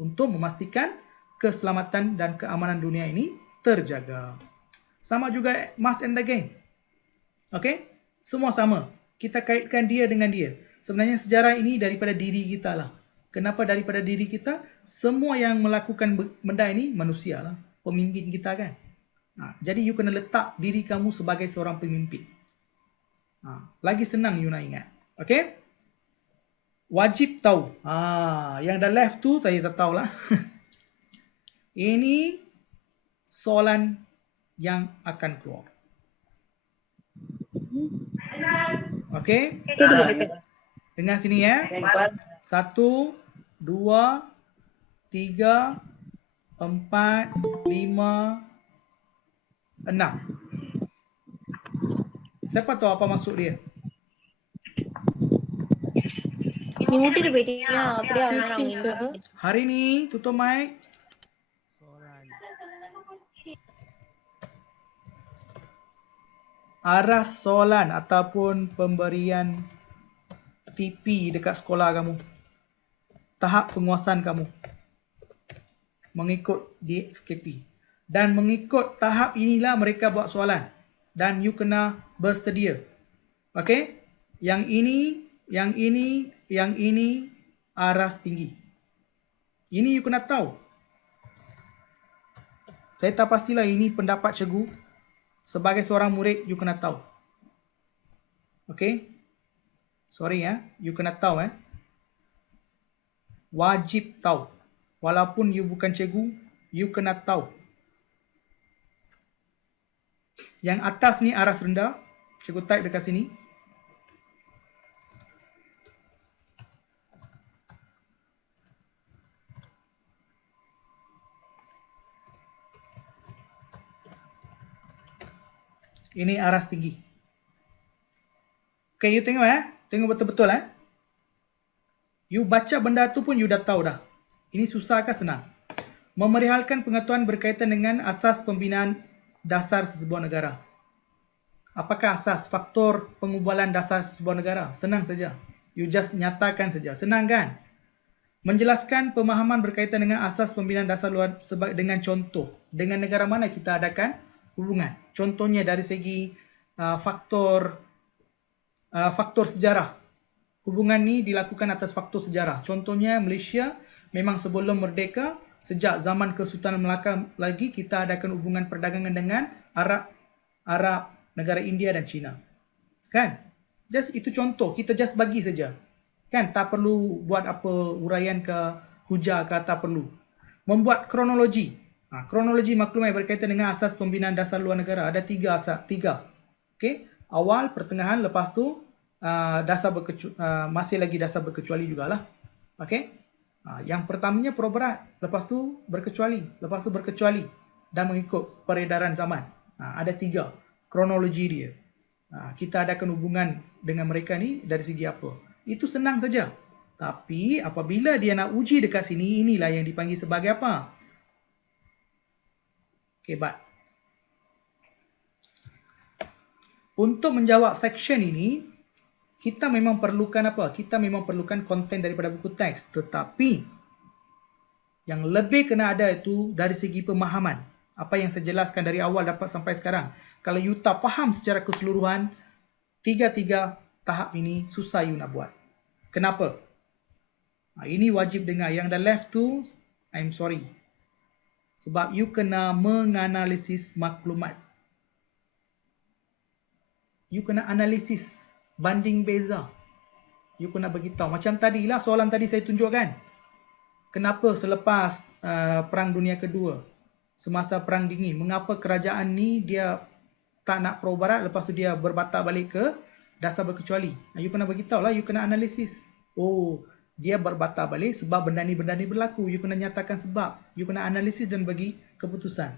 untuk memastikan keselamatan dan keamanan dunia ini terjaga. Sama juga mass and the gang. Okey? Semua sama. Kita kaitkan dia dengan dia. Sebenarnya sejarah ini daripada diri kita lah. Kenapa daripada diri kita? Semua yang melakukan benda ini manusia lah. Pemimpin kita kan. Jadi you kena letak diri kamu sebagai seorang pemimpin. Lagi senang you nak ingat. Okay? Wajib tahu. Yang dah left tu saya tak tahulah. Ini soalan yang akan keluar. Okay? Dengar sini ya. 1, 2, 3, 4, 5, 6. Siapa tahu apa maksud dia? Ni muda dah beda ya. Apa orang ni? Hari ni tutup mic. Arah soalan ataupun pemberian TP dekat sekolah kamu. Tahap penguasaan kamu. Mengikut DXKP. Dan mengikut tahap inilah mereka buat soalan. Dan you kena bersedia. Okey? Yang ini aras tinggi. Ini you kena tahu. Saya tak pastilah ini pendapat cikgu. Sebagai seorang murid, you kena tahu. Okay? Sorry ya. You kena tahu Wajib tahu. Walaupun you bukan cikgu, you kena tahu. Yang atas ni aras rendah. Cikgu type dekat sini. Ini aras tinggi. Okay, you tengok Tengok betul-betul You baca benda tu pun you dah tahu dah. Ini susah ke senang? Memerihalkan pengetahuan berkaitan dengan asas pembinaan dasar sesebuah negara. Apakah asas faktor pengubalan dasar sesebuah negara? Senang saja. You just nyatakan saja. Senang kan? Menjelaskan pemahaman berkaitan dengan asas pembinaan dasar luar dengan contoh. Dengan negara mana kita adakan hubungan. Contohnya dari segi faktor sejarah. Hubungan ni dilakukan atas faktor sejarah. Contohnya Malaysia memang sebelum merdeka, sejak zaman Kesultanan Melaka lagi kita adakan hubungan perdagangan dengan Arab, negara India dan China. Kan? Just itu contoh, kita just bagi saja. Kan? Tak perlu buat apa uraian ke hujah ke, tak perlu. Membuat kronologi. Kronologi maklumat berkaitan dengan asas pembinaan dasar luar negara. Ada 3 asas. 3. Okay? Awal, pertengahan, lepas tu masih lagi dasar berkecuali jugalah. Okay? Yang pertamanya pro-berat. Lepas tu berkecuali. Lepas tu berkecuali. Dan mengikut peredaran zaman. Ada 3. Kronologi dia. Kita adakan hubungan dengan mereka ni dari segi apa. Itu senang saja. Tapi apabila dia nak uji dekat sini, inilah yang dipanggil sebagai apa? Kebat. Untuk menjawab section ini, kita memang perlukan apa? Kita memang perlukan konten daripada buku teks. Tetapi, yang lebih kena ada itu dari segi pemahaman. Apa yang saya jelaskan dari awal dapat sampai sekarang. Kalau you tak faham secara keseluruhan, tiga-tiga tahap ini susah you nak buat. Kenapa? Ini wajib dengar. Yang dah left tu, I'm sorry. Sebab you kena menganalisis maklumat. You kena analisis banding beza. You kena beritahu. Macam tadilah soalan tadi saya tunjukkan. Kenapa selepas Perang Dunia Kedua, semasa Perang Dingin, mengapa kerajaan ni dia tak nak Perang Barat, lepas tu dia berbatak balik ke dasar berkecuali. You kena beritahu lah, you kena analisis. Oh, dia berbatak balik sebab benda ni berlaku. You kena nyatakan sebab. You kena analisis dan bagi keputusan.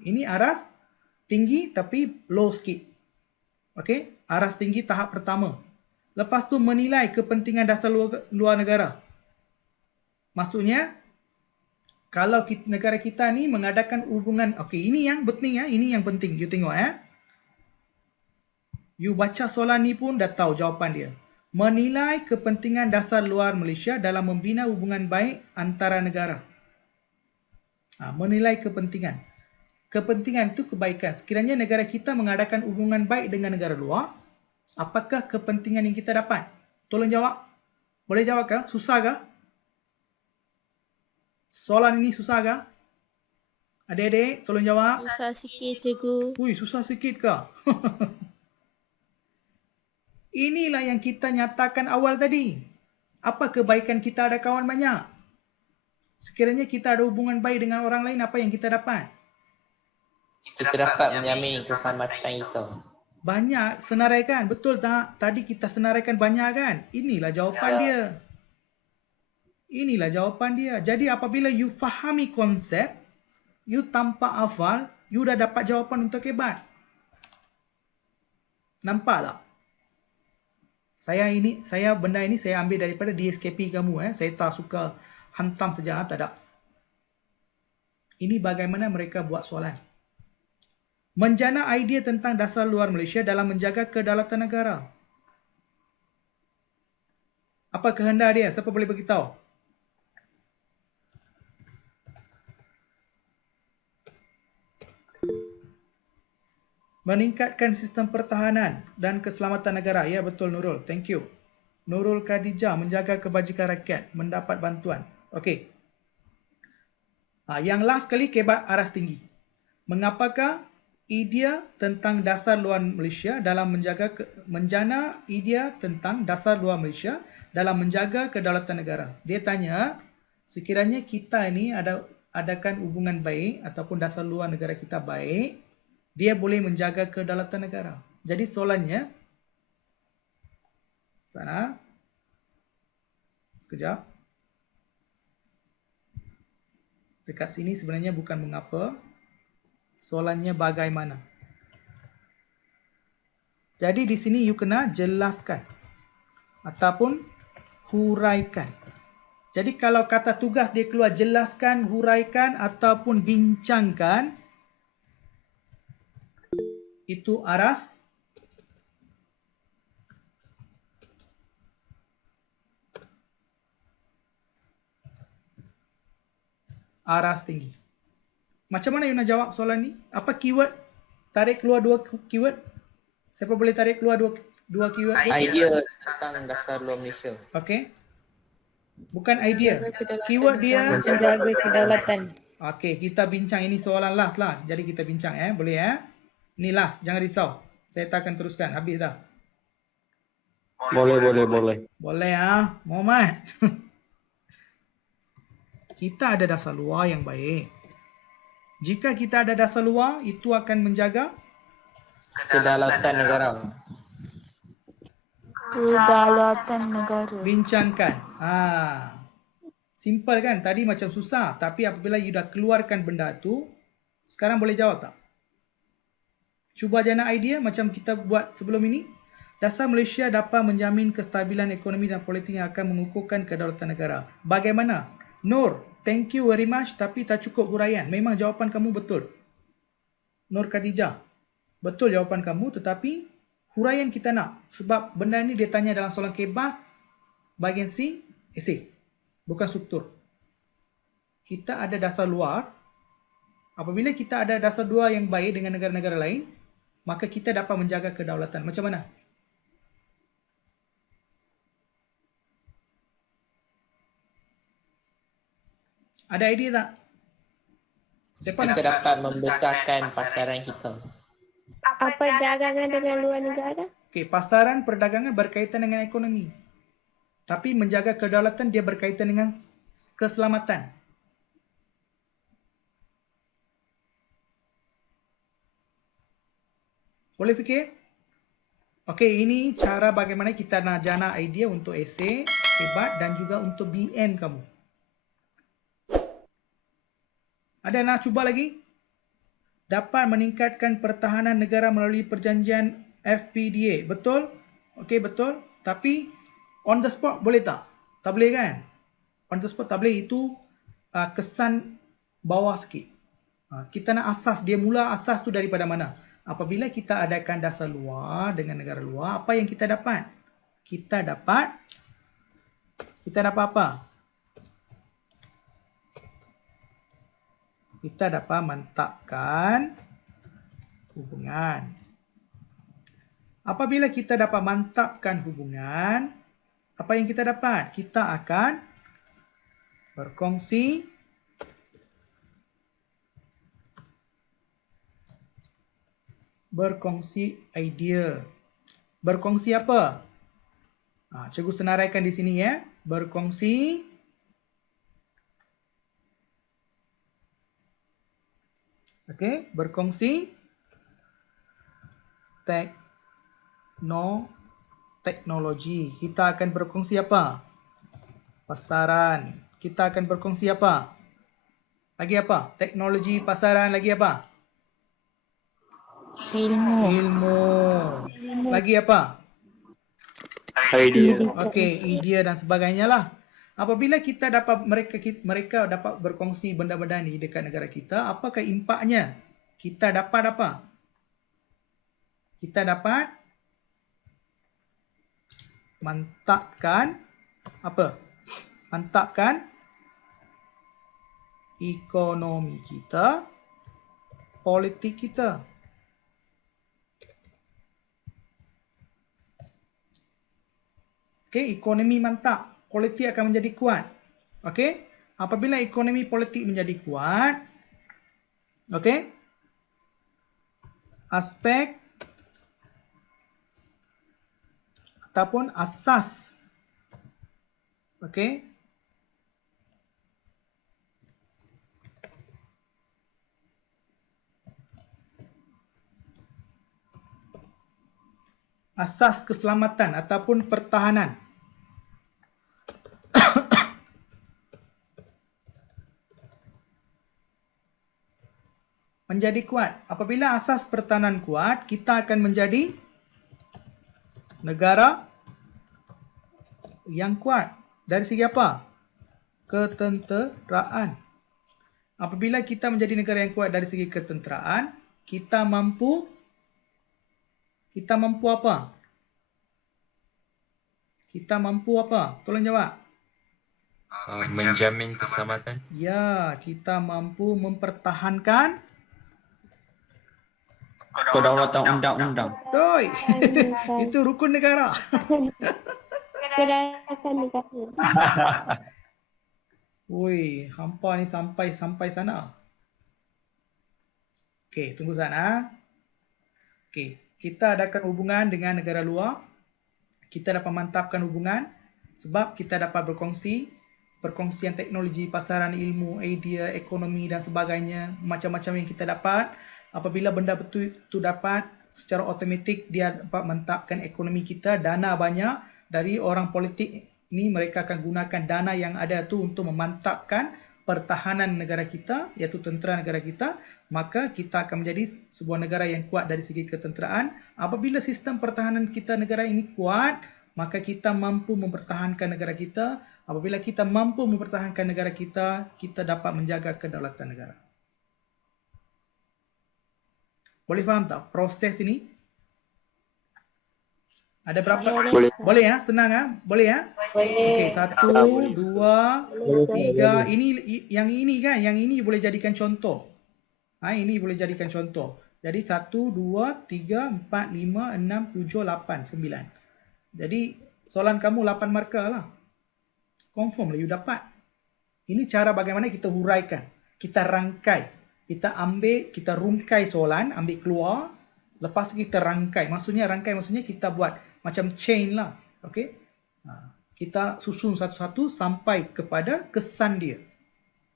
Ini aras tinggi tapi low sikit. Okey, aras tinggi tahap pertama. Lepas tu menilai kepentingan dasar luar negara. Maksudnya, kalau negara kita ni mengadakan hubungan, okey, ini yang penting ya, ini yang penting. You tengok ya. You baca soalan ni pun dah tahu jawapan dia. Menilai kepentingan dasar luar Malaysia dalam membina hubungan baik antara negara. Menilai kepentingan. Kepentingan itu kebaikan. Sekiranya negara kita mengadakan hubungan baik dengan negara luar, apakah kepentingan yang kita dapat? Tolong jawab. Boleh jawab ke? Susah ke? Soalan ini susah ke? Adik-adik, tolong jawab. Susah sikit, cikgu. Ui, susah sikit ke? Inilah yang kita nyatakan awal tadi. Apa kebaikan kita ada kawan banyak? Sekiranya kita ada hubungan baik dengan orang lain, apa yang kita dapat? Kita dapat menjamin keselamatan itu. Banyak senaraikan. Betul tak? Tadi kita senaraikan banyak kan? Inilah jawapan dia. Inilah jawapan dia. Jadi apabila you fahami konsep, you tanpa hafal, you dah dapat jawapan untuk hebat. Nampak tak? Benda ini saya ambil daripada DSKP kamu. Saya tak suka hantam saja. Tak ada. Ini bagaimana mereka buat soalan. Menjana idea tentang dasar luar Malaysia dalam menjaga kedaulatan negara. Apa kehendak dia? Siapa boleh beritahu? Meningkatkan sistem pertahanan dan keselamatan negara. Ya, betul Nurul. Thank you. Nurul Khadijah, menjaga kebajikan rakyat, mendapat bantuan. Okey. Yang last kali, kebat aras tinggi. Mengapakah idea tentang dasar luar Malaysia dalam menjana idea tentang dasar luar Malaysia dalam menjaga kedaulatan negara? Dia tanya, sekiranya kita ini adakan hubungan baik ataupun dasar luar negara kita baik, dia boleh menjaga kedaulatan negara. Jadi soalannya, sana, sekejap. Dekat sini sebenarnya bukan mengapa, soalannya bagaimana. Jadi di sini you kena jelaskan ataupun huraikan. Jadi kalau kata tugas dia keluar jelaskan, huraikan ataupun bincangkan, itu aras tinggi. Macam mana you nak jawab soalan ni? Apa keyword? Tarik keluar dua keyword. Siapa boleh tarik keluar dua keyword? Idea tentang dasar luar Malaysia. Okey. Bukan idea. Keyword dia Menjaga kedaulatan. okey, kita bincang ini soalan last lah. Jadi kita bincang boleh Ini last, jangan risau. Saya tak akan teruskan, habis dah. Boleh. Boleh Muhammad. Kita ada dasar luar yang baik. Jika kita ada dasar luar, itu akan menjaga Kedaulatan negara. Kedaulatan negara. bincangkan. Simple kan? Tadi macam susah. Tapi apabila you dah keluarkan benda tu, sekarang boleh jawab tak? Cuba jana idea macam kita buat sebelum ini. Dasar Malaysia dapat menjamin kestabilan ekonomi dan politik yang akan mengukuhkan kedaulatan negara. Bagaimana? Nur, thank you very much tapi tak cukup huraian. Memang jawapan kamu betul. Nur Khadijah, betul jawapan kamu tetapi huraian kita nak. Sebab benda ni dia tanya dalam soalan kebas bahagian C, esei. Bukan struktur. Kita ada dasar luar Apabila kita ada dasar dua yang baik dengan negara-negara lain, maka kita dapat menjaga kedaulatan. Macam mana? Ada idea tak? Siapa Kita nak? dapat membesarkan pasaran kita. Apa dagangan dengan luar negara? Okey, pasaran perdagangan berkaitan dengan ekonomi. Tapi menjaga kedaulatan dia berkaitan dengan keselamatan. Boleh fikir? Okey, ini cara bagaimana kita nak jana idea untuk esei, hebat dan juga untuk BM kamu. Ada nak cuba lagi? Dapat meningkatkan pertahanan negara melalui perjanjian FPDA. Betul? Okey, betul. Tapi on the spot boleh tak? Tak boleh kan? On the spot tak boleh. Itu kesan bawah sikit. Kita nak asas. Dia mula asas tu daripada mana? Apabila kita adakan dasar luar dengan negara luar, apa yang kita dapat? Kita dapat apa? Kita dapat mantapkan hubungan. Apabila kita dapat mantapkan hubungan, apa yang kita dapat? Kita akan berkongsi idea. Berkongsi apa? Cikgu senaraikan di sini ya. Berkongsi berkongsi teknologi. Kita akan berkongsi apa? Pasaran. Kita akan berkongsi apa? Lagi apa? Teknologi, pasaran, lagi apa? Ilmu. Lagi apa? Idea. Okey, idea dan sebagainya lah. Apabila kita dapat mereka dapat berkongsi benda-benda ni dekat negara kita, apakah impaknya? Kita dapat apa? Kita dapat mantapkan apa? Mantapkan ekonomi kita, politik kita. Okey, ekonomi mantap. Politik akan menjadi kuat. Okey? Apabila ekonomi politik menjadi kuat, okey? Aspek ataupun asas, okey? Asas keselamatan ataupun pertahanan menjadi kuat. Apabila asas pertahanan kuat, kita akan menjadi negara yang kuat. Dari segi apa? Ketenteraan. Apabila kita menjadi negara yang kuat dari segi ketenteraan, kita mampu apa? Kita mampu apa? Tolong jawab. Menjamin keselamatan. Ya, kita mampu mempertahankan Kedaulatan undang-undang. Doi. Itu rukun negara. Kedaulatan negara. Woi, hampa ni sampai sana. Okey, tunggu sana. Okey, kita adakan hubungan dengan negara luar. Kita dapat mantapkan hubungan sebab kita dapat perkongsian teknologi, pasaran, ilmu, idea, ekonomi dan sebagainya, macam-macam yang kita dapat. Apabila benda betul itu dapat, secara automatik dia dapat mantapkan ekonomi kita, dana banyak dari orang politik ni, mereka akan gunakan dana yang ada tu untuk memantapkan pertahanan negara kita, iaitu tentera negara kita, maka kita akan menjadi sebuah negara yang kuat dari segi ketenteraan. Apabila sistem pertahanan kita negara ini kuat, maka kita mampu mempertahankan negara kita. Apabila kita mampu mempertahankan negara kita, kita dapat menjaga kedaulatan negara. Boleh faham tak proses ini? Ada berapa? Boleh. Boleh ya? Senang ya? Boleh ya? Okey, 1, 2, 3. Ini yang ini kan, yang ini boleh jadikan contoh. Ini boleh jadikan contoh. Jadi 1, 2, 3, 4, 5, 6, 7, 8, 9. Jadi soalan kamu 8 markah lah. Confirm lah you dapat. Ini cara bagaimana kita huraikan. Kita rangkai. Kita ambil, kita rungkai soalan, ambil keluar. Lepas kita rangkai. Maksudnya rangkai, maksudnya kita buat macam chain lah. Okay? Kita susun satu-satu sampai kepada kesan dia.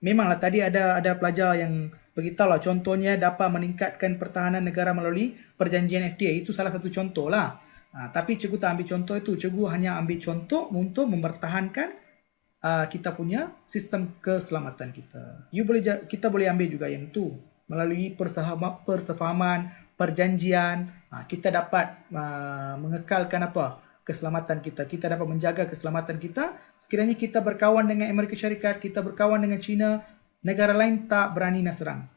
Memanglah tadi ada pelajar yang beritahu lah, contohnya dapat meningkatkan pertahanan negara melalui perjanjian FTA. Itu salah satu contoh lah. Tapi cikgu tak ambil contoh itu. Cikgu hanya ambil contoh untuk mempertahankan kita punya sistem keselamatan kita. Kita boleh ambil juga yang itu. Melalui persefahaman, perjanjian, kita dapat mengekalkan apa? Keselamatan kita. Kita dapat menjaga keselamatan kita. Sekiranya kita berkawan dengan Amerika Syarikat, kita berkawan dengan China, negara lain tak berani nak serang.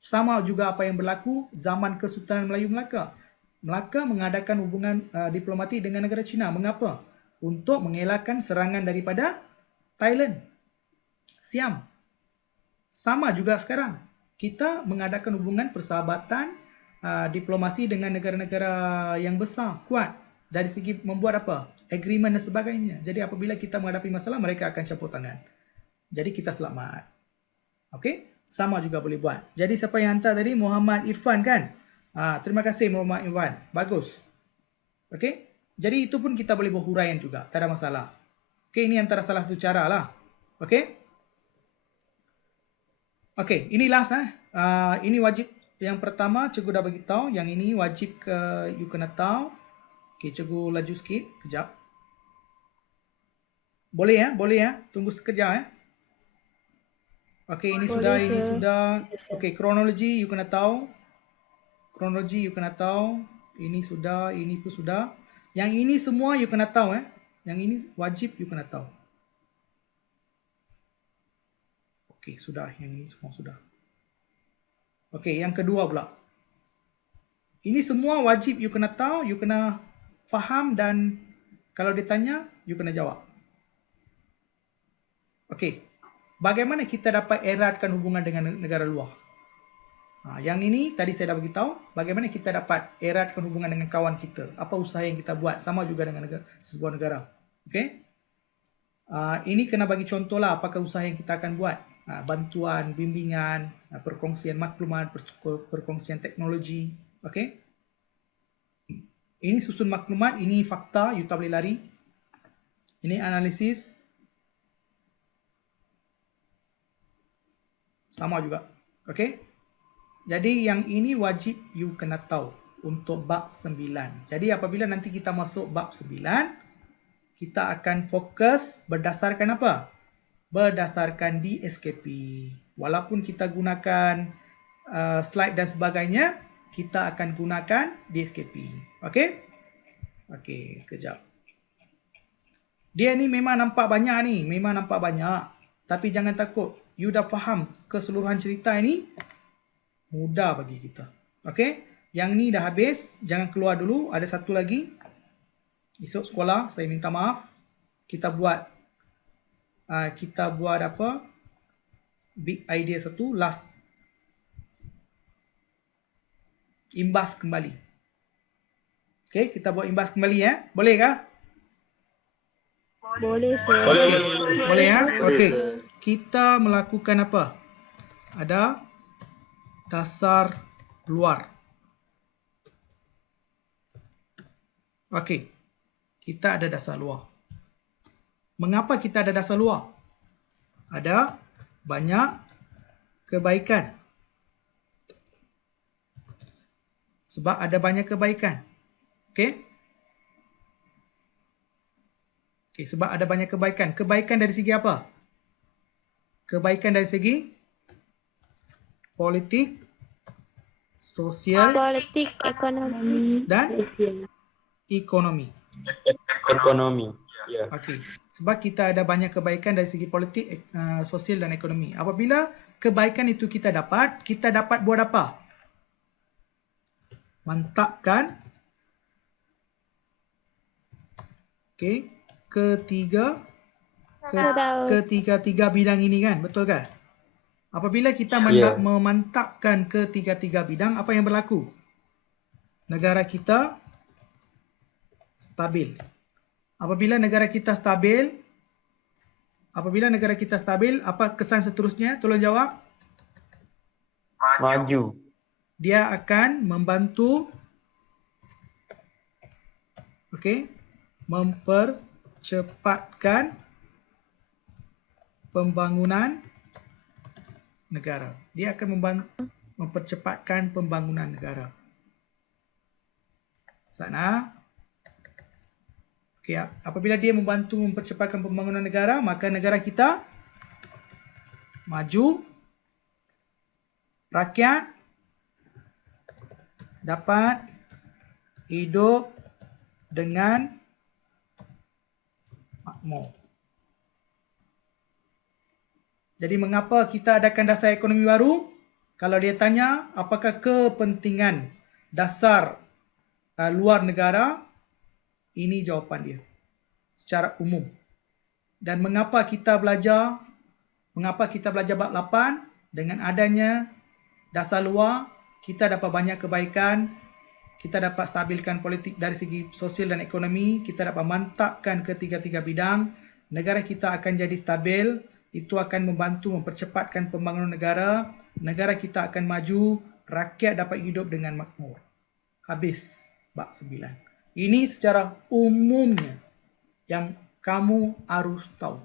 Sama juga apa yang berlaku zaman Kesultanan Melayu Melaka. Melaka mengadakan hubungan diplomatik dengan negara China. Mengapa? Untuk mengelakkan serangan daripada Thailand, Siam. Sama juga sekarang. Kita mengadakan hubungan persahabatan diplomasi dengan negara-negara yang besar, kuat. Dari segi membuat apa? Agreement dan sebagainya. Jadi apabila kita menghadapi masalah, mereka akan campur tangan. Jadi kita selamat. Okey? Sama juga boleh buat. Jadi siapa yang hantar tadi? Muhammad Irfan kan? Terima kasih Muhammad Irfan. Bagus. Okey? Jadi itu pun kita boleh buat huraian juga. Tak ada masalah. Okey, ini antara salah satu cara lah. Okey? Okey, ini last ini wajib. Yang pertama, cikgu dah beritahu. Yang ini wajib you kena tahu. Okey, cikgu laju sikit. Kejap. Boleh ya? Boleh ya? Tunggu sekejap ya. Okey, ini sudah, ini sudah. Okey, kronologi you kena tahu. Kronologi you kena tahu. Ini sudah, ini pun sudah. Yang ini semua you kena tahu ya. Yang ini wajib you kena tahu. Okey, sudah. Yang ini semua sudah. Okey, yang kedua pula. Ini semua wajib you kena tahu, you kena faham dan kalau ditanya, you kena jawab. Okey. Bagaimana kita dapat eratkan hubungan dengan negara luar? Yang ini tadi saya dah beritahu. Bagaimana kita dapat eratkan hubungan dengan kawan kita? Apa usaha yang kita buat? Sama juga dengan sebuah negara. Okey? Ini kena bagi contoh lah apakah usaha yang kita akan buat. Bantuan, bimbingan, perkongsian maklumat, perkongsian teknologi. Okey? Ini susun maklumat, ini fakta, you tak boleh lari. Ini analisis. Sama juga. Okey? Jadi yang ini wajib you kena tahu untuk bab 9. Jadi apabila nanti kita masuk bab 9, kita akan fokus berdasarkan apa? Berdasarkan DSKP. Walaupun kita gunakan slide dan sebagainya, kita akan gunakan DSKP. Okey? Okey, sekejap. Dia ni memang nampak banyak ni. Memang nampak banyak. Tapi jangan takut. You dah faham keseluruhan cerita ini, mudah bagi kita. Okey? Yang ni dah habis. Jangan keluar dulu. Ada satu lagi. Esok sekolah, saya minta maaf. Kita buat apa? Big idea satu. Last. Imbas kembali. Okey, kita buat imbas kembali ya. Boleh kah? Boleh, sir. Boleh ya? Okey. Kita melakukan apa? Ada dasar luar. Okey. Kita ada dasar luar. Mengapa kita ada dasar luar? Ada banyak kebaikan. Sebab ada banyak kebaikan. Okey? Okey, sebab ada banyak kebaikan. Kebaikan dari segi apa? Kebaikan dari segi politik, sosial, Politik, ekonomi. dan ekonomi. Ekonomi. Ya. Okey. Sebab kita ada banyak kebaikan dari segi politik, sosial dan ekonomi. Apabila kebaikan itu kita dapat buat apa? Mantapkan ketiga bidang ini kan, betul kan? Apabila kita Ya. memantapkan ketiga-tiga bidang, apa yang berlaku? Negara kita stabil. Apabila negara kita stabil, apa kesan seterusnya? Tolong jawab. Maju. Dia akan membantu mempercepatkan pembangunan negara. Dia akan mempercepatkan pembangunan negara. Sana. Okey, apabila dia membantu mempercepatkan pembangunan negara, maka negara kita maju, rakyat dapat hidup dengan makmur. Jadi mengapa kita adakan dasar ekonomi baru? Kalau dia tanya apakah kepentingan dasar luar negara, ini jawapan dia secara umum. Dan mengapa kita belajar bab 8? Dengan adanya dasar luar, kita dapat banyak kebaikan, kita dapat stabilkan politik dari segi sosial dan ekonomi, kita dapat mantapkan ketiga-tiga bidang, negara kita akan jadi stabil, itu akan membantu mempercepatkan pembangunan negara, negara kita akan maju, rakyat dapat hidup dengan makmur. Habis bab 9. Ini secara umumnya yang kamu harus tahu.